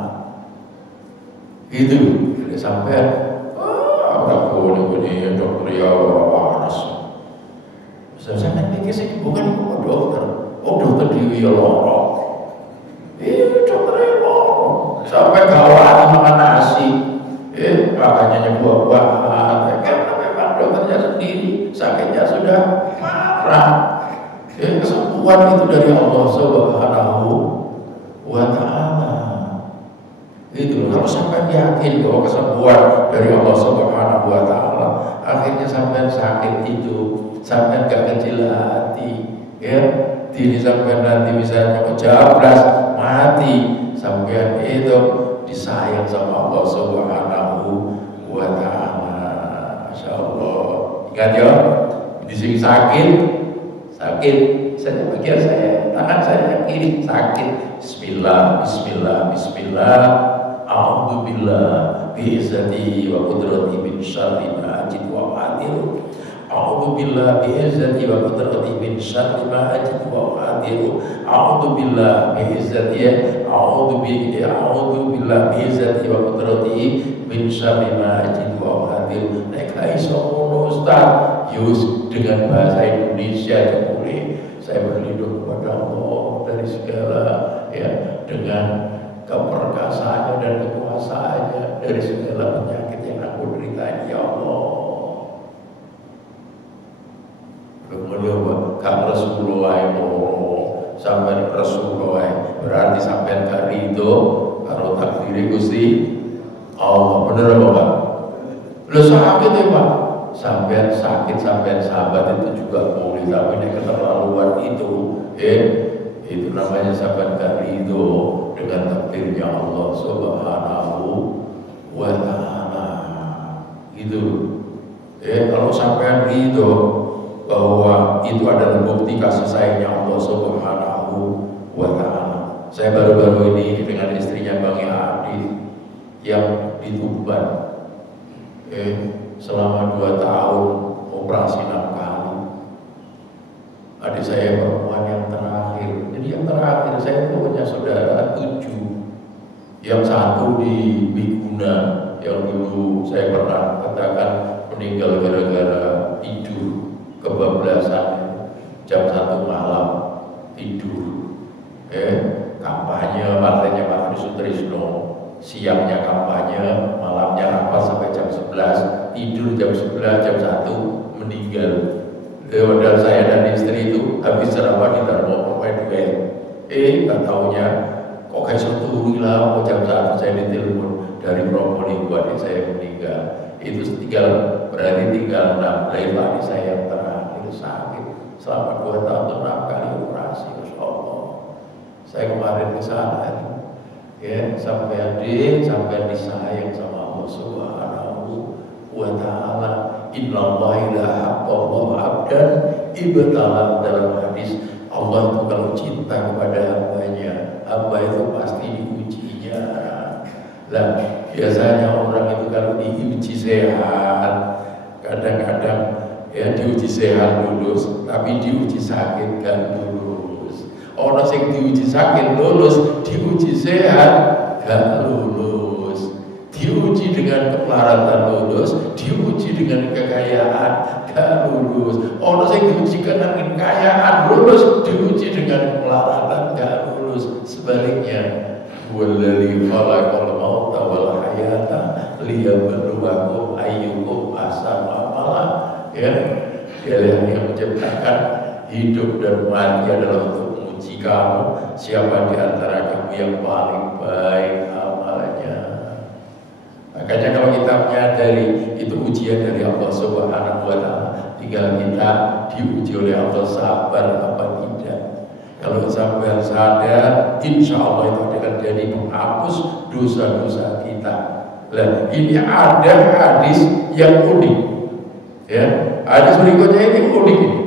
Itu tidak sampai apa boleh dokter ya waras. Saya kan pikir sih bukan dokter. Oh, dokter di lorong. Dokter lorong. Sampai gawat makan nasi. Makanya buah-buahan, karena memang dokternya sendiri sakitnya sudah parah. Kesembuhan itu dari Allah Subhanahu wa taala. Itu kalau sampai yakin bahwa kesembuhan dari Allah Subhanahu wa Ta'ala, akhirnya sampai sakit itu, sampai gak kecil hati, ya, diri sampai nanti misalnya kejablas mati, sampai itu disayang sama Allah Subhanahu wa Ta'ala. Masya Allah. Ingat ya, di sini sakit, saya bagian saya, tangan saya kiri sakit. Bismillah, Bismillah, Bismillah. A'udzubillah bi'izzati wa qudrati min syarri ma ajidu wa aqdiru. A'udzubillah bi'izzati wa qudrati min syarri ma ajidu wa aqdiru. A'udzubillah bi'izzati a'udzubillah bi'izzati wa qudrati min syarri ma ajidu wa aqdiru. Nek iso ngono Ustaz, yus dengan bahasa Indonesia boleh. Saya berlindung kepada Allah dari segala, ya, dengan keperkasaannya dan kekuasaannya dari segala penyakit yang aku derita, ya Allah. Kemudian kak Rasulullah sampai Rasulullah berarti sampai gak ridho karo takdir Gusti Allah. Bener apa Pak? Lo sakit ya Pak? Sampai sakit, sampai sahabat itu juga boleh, tapi ini keterlaluan itu, itu namanya sahabat gak ridho dengan takdirnya Allah Subhanahu wa Ta'ala. Gitu. Kalau sampai ridho bahwa itu adalah bukti kasih sayangnya Allah Subhanahu wa Ta'ala. Saya baru-baru ini dengan istrinya Bang Adi yang di Tuban, selama 2 tahun operasi 6 kali. Adik saya perempuan yang terakhir. Jadi yang terakhir saya punya saudara 7. Yang satu di Biguna, yang dulu saya pernah katakan meninggal gara-gara tidur kebablasan jam 1 malam tidur. Kampanye partainya Pak Sutrisno, siangnya kampanye, malamnya rapat sampai jam 11, tidur jam 11, jam 1 meninggal. Padahal saya dan istri itu habis ceramah di Darmo Duet. Gak taunya kok kayak satu lah, jam 1 saya ditelepon dari Probolinggo, adik saya meninggal. Itu berarti tinggal 6 lahir adik saya yang terakhir sakit selama 2 tahun 6 kali operasi. Masya Allah. Saya kemarin ke sana, ya, sampai disayang sama Allah Subhanahu wa Ta'ala. Innallaha la haqqallahu 'abdan ibtala. Dalam hadis, Allah itu kalau cinta kepada hambanya, hamba itu pasti diujinya. Lah biasanya orang itu kalau diuji sehat, kadang-kadang ya diuji sehat lulus, tapi diuji sakit kan lulus. Orang yang diuji sakit lulus, diuji sehat gak lulus. Diuji dengan kemelaratan lulus, diuji dengan kekayaan gak lulus. Orang yang diuji dengan kekayaan lulus, diuji dengan kemelaratan gak lulus. Sebaliknya, wallazi khalaqal mauta wal hayata liyabluwakum ayyukum ahsanu amala. Ya, Dia yang menciptakan hidup dan mati adalah untuk menguji kamu, siapa di antara kamu yang paling baik amalnya. Makanya kalau kita menyadari itu ujian dari Allah Subhanahu wa Ta'ala, tinggal kita diuji oleh Allah sabar apa tidak. Kalau sampai sadar, insya Allah itu akan jadi menghapus dosa-dosa kita. Nah, ini ada hadis yang unik, ya. Hadis berikutnya ini unik ini.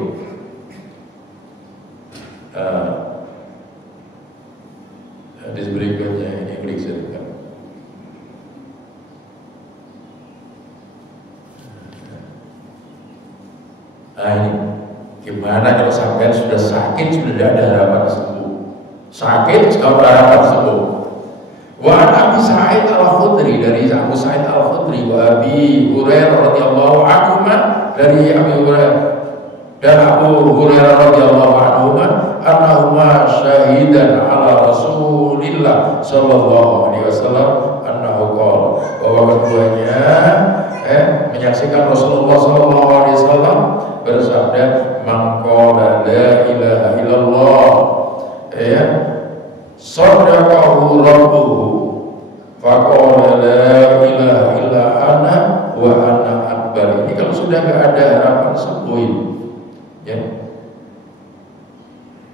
Hadis berikutnya ini unik sekali. Nah ini gimana kalau sampai sudah sakit, sudah tidak ada harapan sembuh. Sakit kalau ada harapan sembuh. Wa Abi Sa'id Al-Khudri, dari Abu Sa'id Al-Khudri, wa Abi Hurairah radhiyallahu anhu, dari Abi Hurairah dan Abu Hurairah radhiyallahu anhu, annahuma syahidan ala Rasulillah sallallahu alaihi wasallam annahu qala, bahwa keduanya menyaksikan Rasulullah sallallahu alaihi wasallam bersabda, man qala la ilaha illallah, sadaqahu rabbuhu, sudah nggak ada harapan sembuhin. Ya.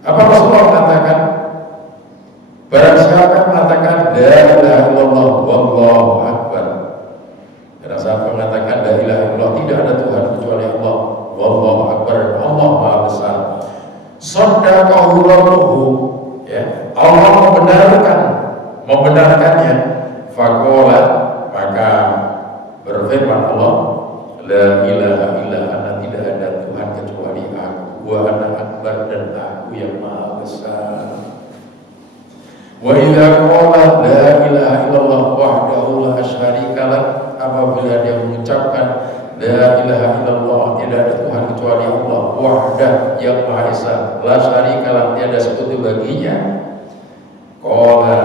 Apa Rasulullah mengatakan? Barang siapa mengatakan la ilaha illallah wallahu akbar. Barang siapa mengatakan la ilaha illallah, tidak ada Tuhan kecuali Allah, wallahu akbar, Allah Maha besar. Shadaqahu rabbuhu, ya, Allah membenarkannya. Faqala, maka berfirman Allah, la ilaha illa ana, tidak ada Tuhan kecuali aku, wa ana akbar, dan aku yang maha besar. Wa idza qala la ilaha illallah wahdahu la syarika lah, apabila dia mengucapkan la ilaha illallah, tidak ada Tuhan kecuali Allah, wahdah, yang maha esa, la syarika lah, tiada sekutu baginya. Qala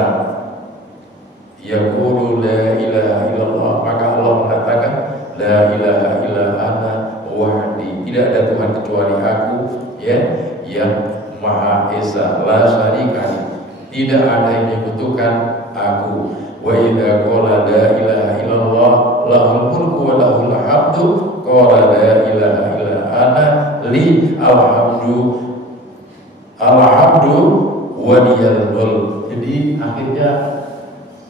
yaqulu la ilaha illallah, maka Allah mengatakan la ilaha illa ana wahdi, tidak ada Tuhan kecuali aku, ya, yang maha esa, la syarika, tidak ada yang dibutuhkan aku. Wa idza qala la ilaha illallah lahul mulku wa lahul hamdu qala la ilaha illa ana li alhamdu wa liyal mulk. Jadi akhirnya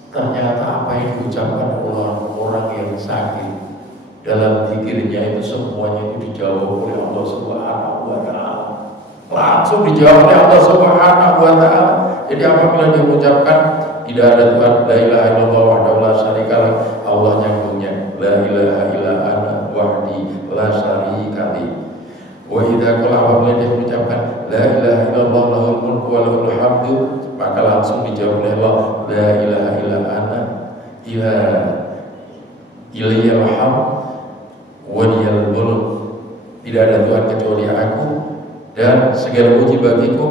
ternyata apa yang diucapkan orang yang sakit dalam zikirnya itu semuanya itu dijawab oleh Allah Subhanahu wa taala. Langsung dijawab oleh Allah Subhanahu wa taala. Jadi apabila dia mengucapkan tidak ada Tuhan, la ilaha illallah wahdahu la syarikalah, Allah nyambungnya la ilaha illa ana wahdi la syarika li. Wa idza qala, apabila dia mengucapkan la ilaha illallah lahul mulku wa lahul hamdu, maka langsung dijawab oleh Allah, la ilaha illa ana ilayyal hamd wa liyal mulk, tidak ada Tuhan kecuali aku, dan segala puji bagiku,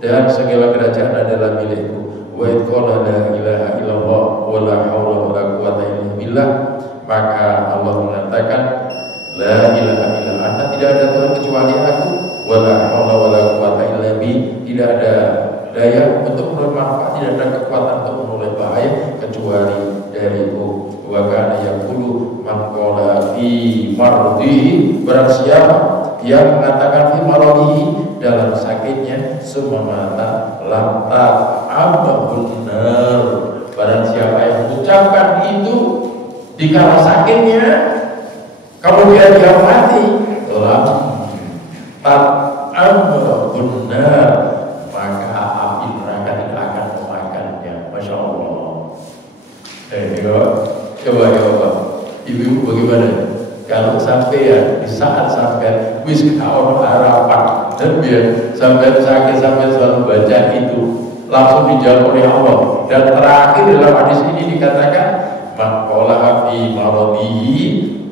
dan segala kerajaan adalah milikku. Wa idza qala la ilaha illallah wa la haula wa la quwwata illa billah, maka Allah mengatakan la ilaha illa anta, tidak ada Tuhan kecuali aku, wa la haula wa la quwwata illa bi, tidak ada daya untuk bermanfaat, tidak ada kekuatan untuk menolak bahaya kecuali dariku. Wa kana yaqulu man qala fi mardihi, barang siapa yang mengatakan fi mardihi, dalam sakitnya, sumamata lantas abahun nar, barang siapa yang mengucapkan itu di kala sakitnya, kemudian dia mati, lantas abahun nar, maka api neraka tidak akan memakannya. Masya Allah. Coba ibu bagaimana kalau sampai ya di saat sampai wis kaon harapan, dan biar sampai sakit sampai selalu baca itu langsung dijawab oleh Allah. Dan terakhir dalam hadis ini dikatakan maqala fi maradihi,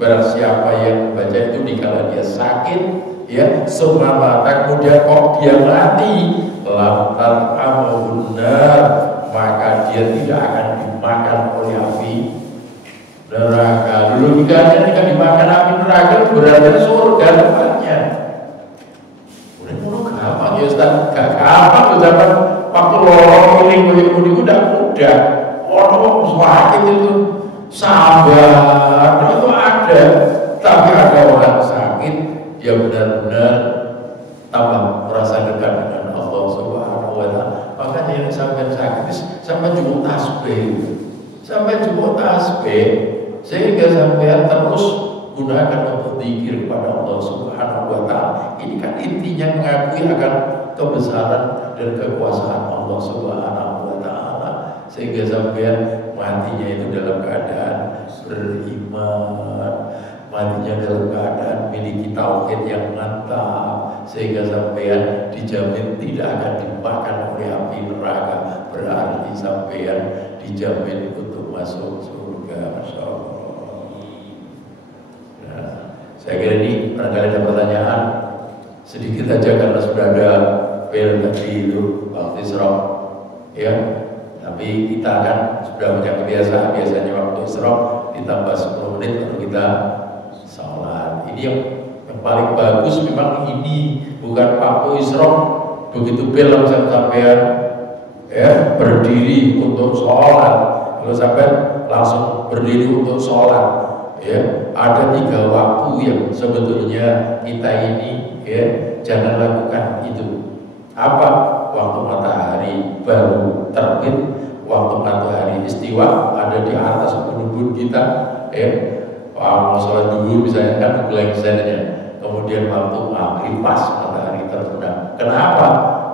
barang siapa yang membaca itu dikala dia sakit, ya, sumata, kemudian kok dia mati, lantas amaunar, maka dia tidak akan dimakan oleh api neraka. Dulu jika dimakan api neraka berada di surga tempatnya. Udah mulu gampang ya Ustaz, gak gampang ucapan waktu lorong iling kuning udah mudah. Orang sakit itu sabar, itu ada. Tapi ada orang sakit, dia benar-benar tambah merasa dekat dengan Allah Subhanahu wa taala. Makanya yang sampai sakit sampai jumuk tasbih, sehingga sampai terus gunakan untuk zikir kepada Allah Subhanahu wa taala. Ini kan intinya mengakui akan kebesaran dan kekuasaan Allah Subhanahu wa taala, sehingga sampai matinya itu dalam keadaan beriman, matinya dalam keadaan memiliki tauhid yang mantap, sehingga sampean dijamin tidak akan dimakan oleh api neraka. Berarti sampean dijamin untuk masuk surga. Masya Allah. Nah, saya kira ini barangkali ada pertanyaan sedikit aja karena sudah ada bel tadi itu waktu Isra, ya. Tapi kita kan sudah punya kebiasaan, biasanya waktu Isra ditambah 10 menit lalu kita sholat. Ini yang paling bagus memang ini, bukan waktu Isra begitu bel langsung sampean ya berdiri untuk sholat. Kalau sampai langsung berdiri untuk sholat, Ya, ada 3 waktu yang sebetulnya kita ini ya jangan lakukan itu. Apa? Waktu matahari baru terbit, waktu matahari istiwa ada di atas ubun kita, ya. Mau sholat dulu misalnya kan lengsernya, kemudian waktu maghrib pas matahari terbenam. Kenapa?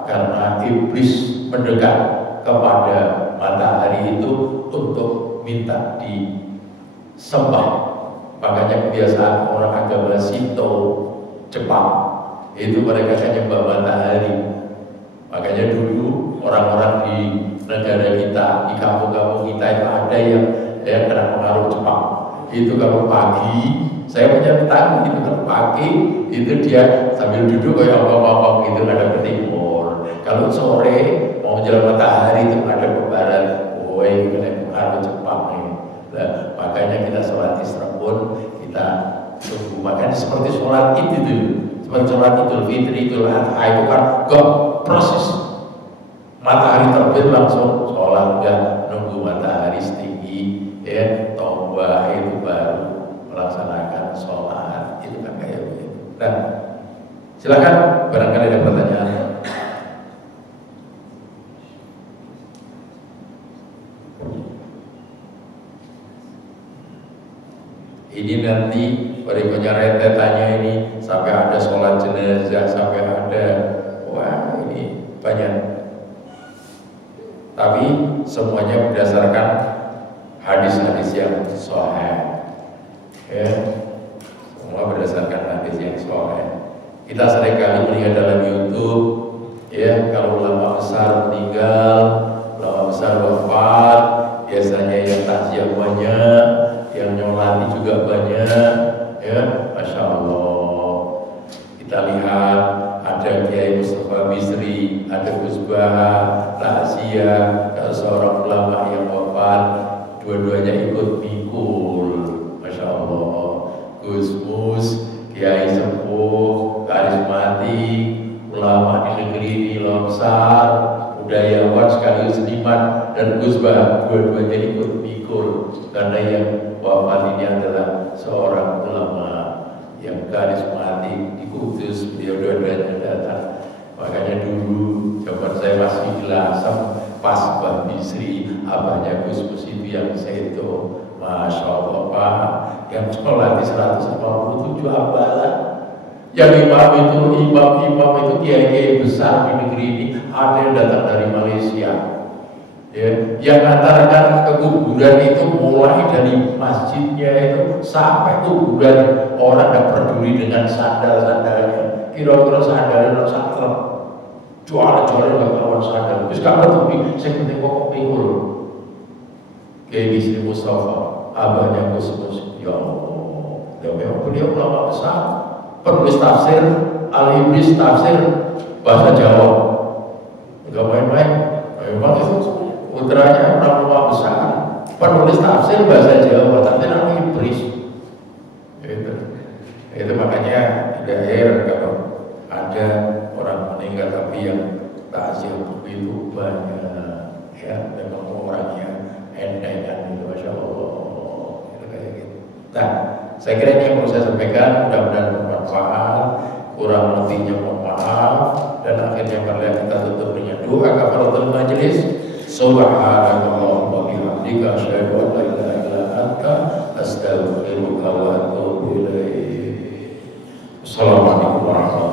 Karena iblis mendekat kepada matahari itu untuk minta disembah. Makanya kebiasaan orang agama Shinto Jepang itu mereka nyembah matahari. Makanya dulu orang-orang di negara kita, di kampung-kampung kita itu ada yang kena pengaruh Jepang. Itu kalau pagi, saya punya tetangga itu kalau pagi itu dia sambil duduk kayak ngomong-ngomong gitu ada ke timur. Kalau sore mau menjelang matahari itu ada ke barat. Oh ini kena pengaruh Jepang ini. Nah, makanya kita sholat Isra pun kita tunggu. Makanya seperti sholat Id itu, seperti sholat Idul Fitri, Idul Adha itu kan gak proses matahari terbit langsung sholat, enggak nunggu matahari setinggi ya tombah itu baru melaksanakan sholat. Itu kan kayak begitu. Nah, silakan barangkali ada pertanyaan. Ini nanti berikutnya rentetannya ini sampai ada sholat jenazah, sampai ada, wah ini banyak. Tapi semuanya berdasarkan hadis-hadis yang sahih. Ya, semua berdasarkan hadis yang sahih. Kita seringkali melihat dalam YouTube, ya kalau ulama besar meninggal, ulama besar wafat, biasanya yang takziah banyak, yang nyolati juga banyak, ya, masya Allah. Kita lihat ada Kiai Mustafa Bisri, ada Gus Baha, takziah, seorang ulama yang wafat, dua-duanya ikut mikul, masya Allah. Gus Mus, Kiai sepuh, karismatik, ulama di negeri ini besar, budayawan sekaligus seniman, dan Gus Baha, dua-duanya ikut mikul karena yang wafat ini adalah seorang ulama yang karismatik di Kudus. Beliau dua-duanya datang. Makanya dulu zaman saya masih di Lasem, pas Mbah Bisri, abahnya Gus Mus itu yang seto, masya Allah Pak, yang sholat di 157 abalan. Yang imam itu kiai-kiai besar di negeri ini, ada yang datang dari Malaysia. Ya, yang antarkan ke kuburan itu mulai dari masjidnya itu sampai kuburan, orang tidak peduli dengan sandal-sandalnya. Kira-kira sandalnya sakral, jualan-jualan nggak kawan sandal. Terus kamu tuh saya penting kok pikul. Kiai Bisri Mustafa, abahnya Gus Mus, ya Allah, ya beliau ulama besar, penulis tafsir, al-Iblis tafsir bahasa Jawa, nggak main-main. Memang itu putranya ulama besar, penulis tafsir bahasa Jawa, tapi namanya Iblis. Itu makanya tidak heran kalau ada orang meninggal tapi yang takziah begitu banyak, ya, memang orangnya endengan itu, masya Allah, itu kayak gitu. Nah, saya kira ini yang perlu saya sampaikan, mudah-mudahan bermanfaat. Kurang lebihnya mohon maaf, dan akhirnya marilah kita tutup dengan doa kafaratul majelis. Subhanallah wa bihamdika asyhadu an la ilaha illa anta astaghfiruka wa atubu ilaik. Assalamualaikum warahmatullahi wabarakatuh.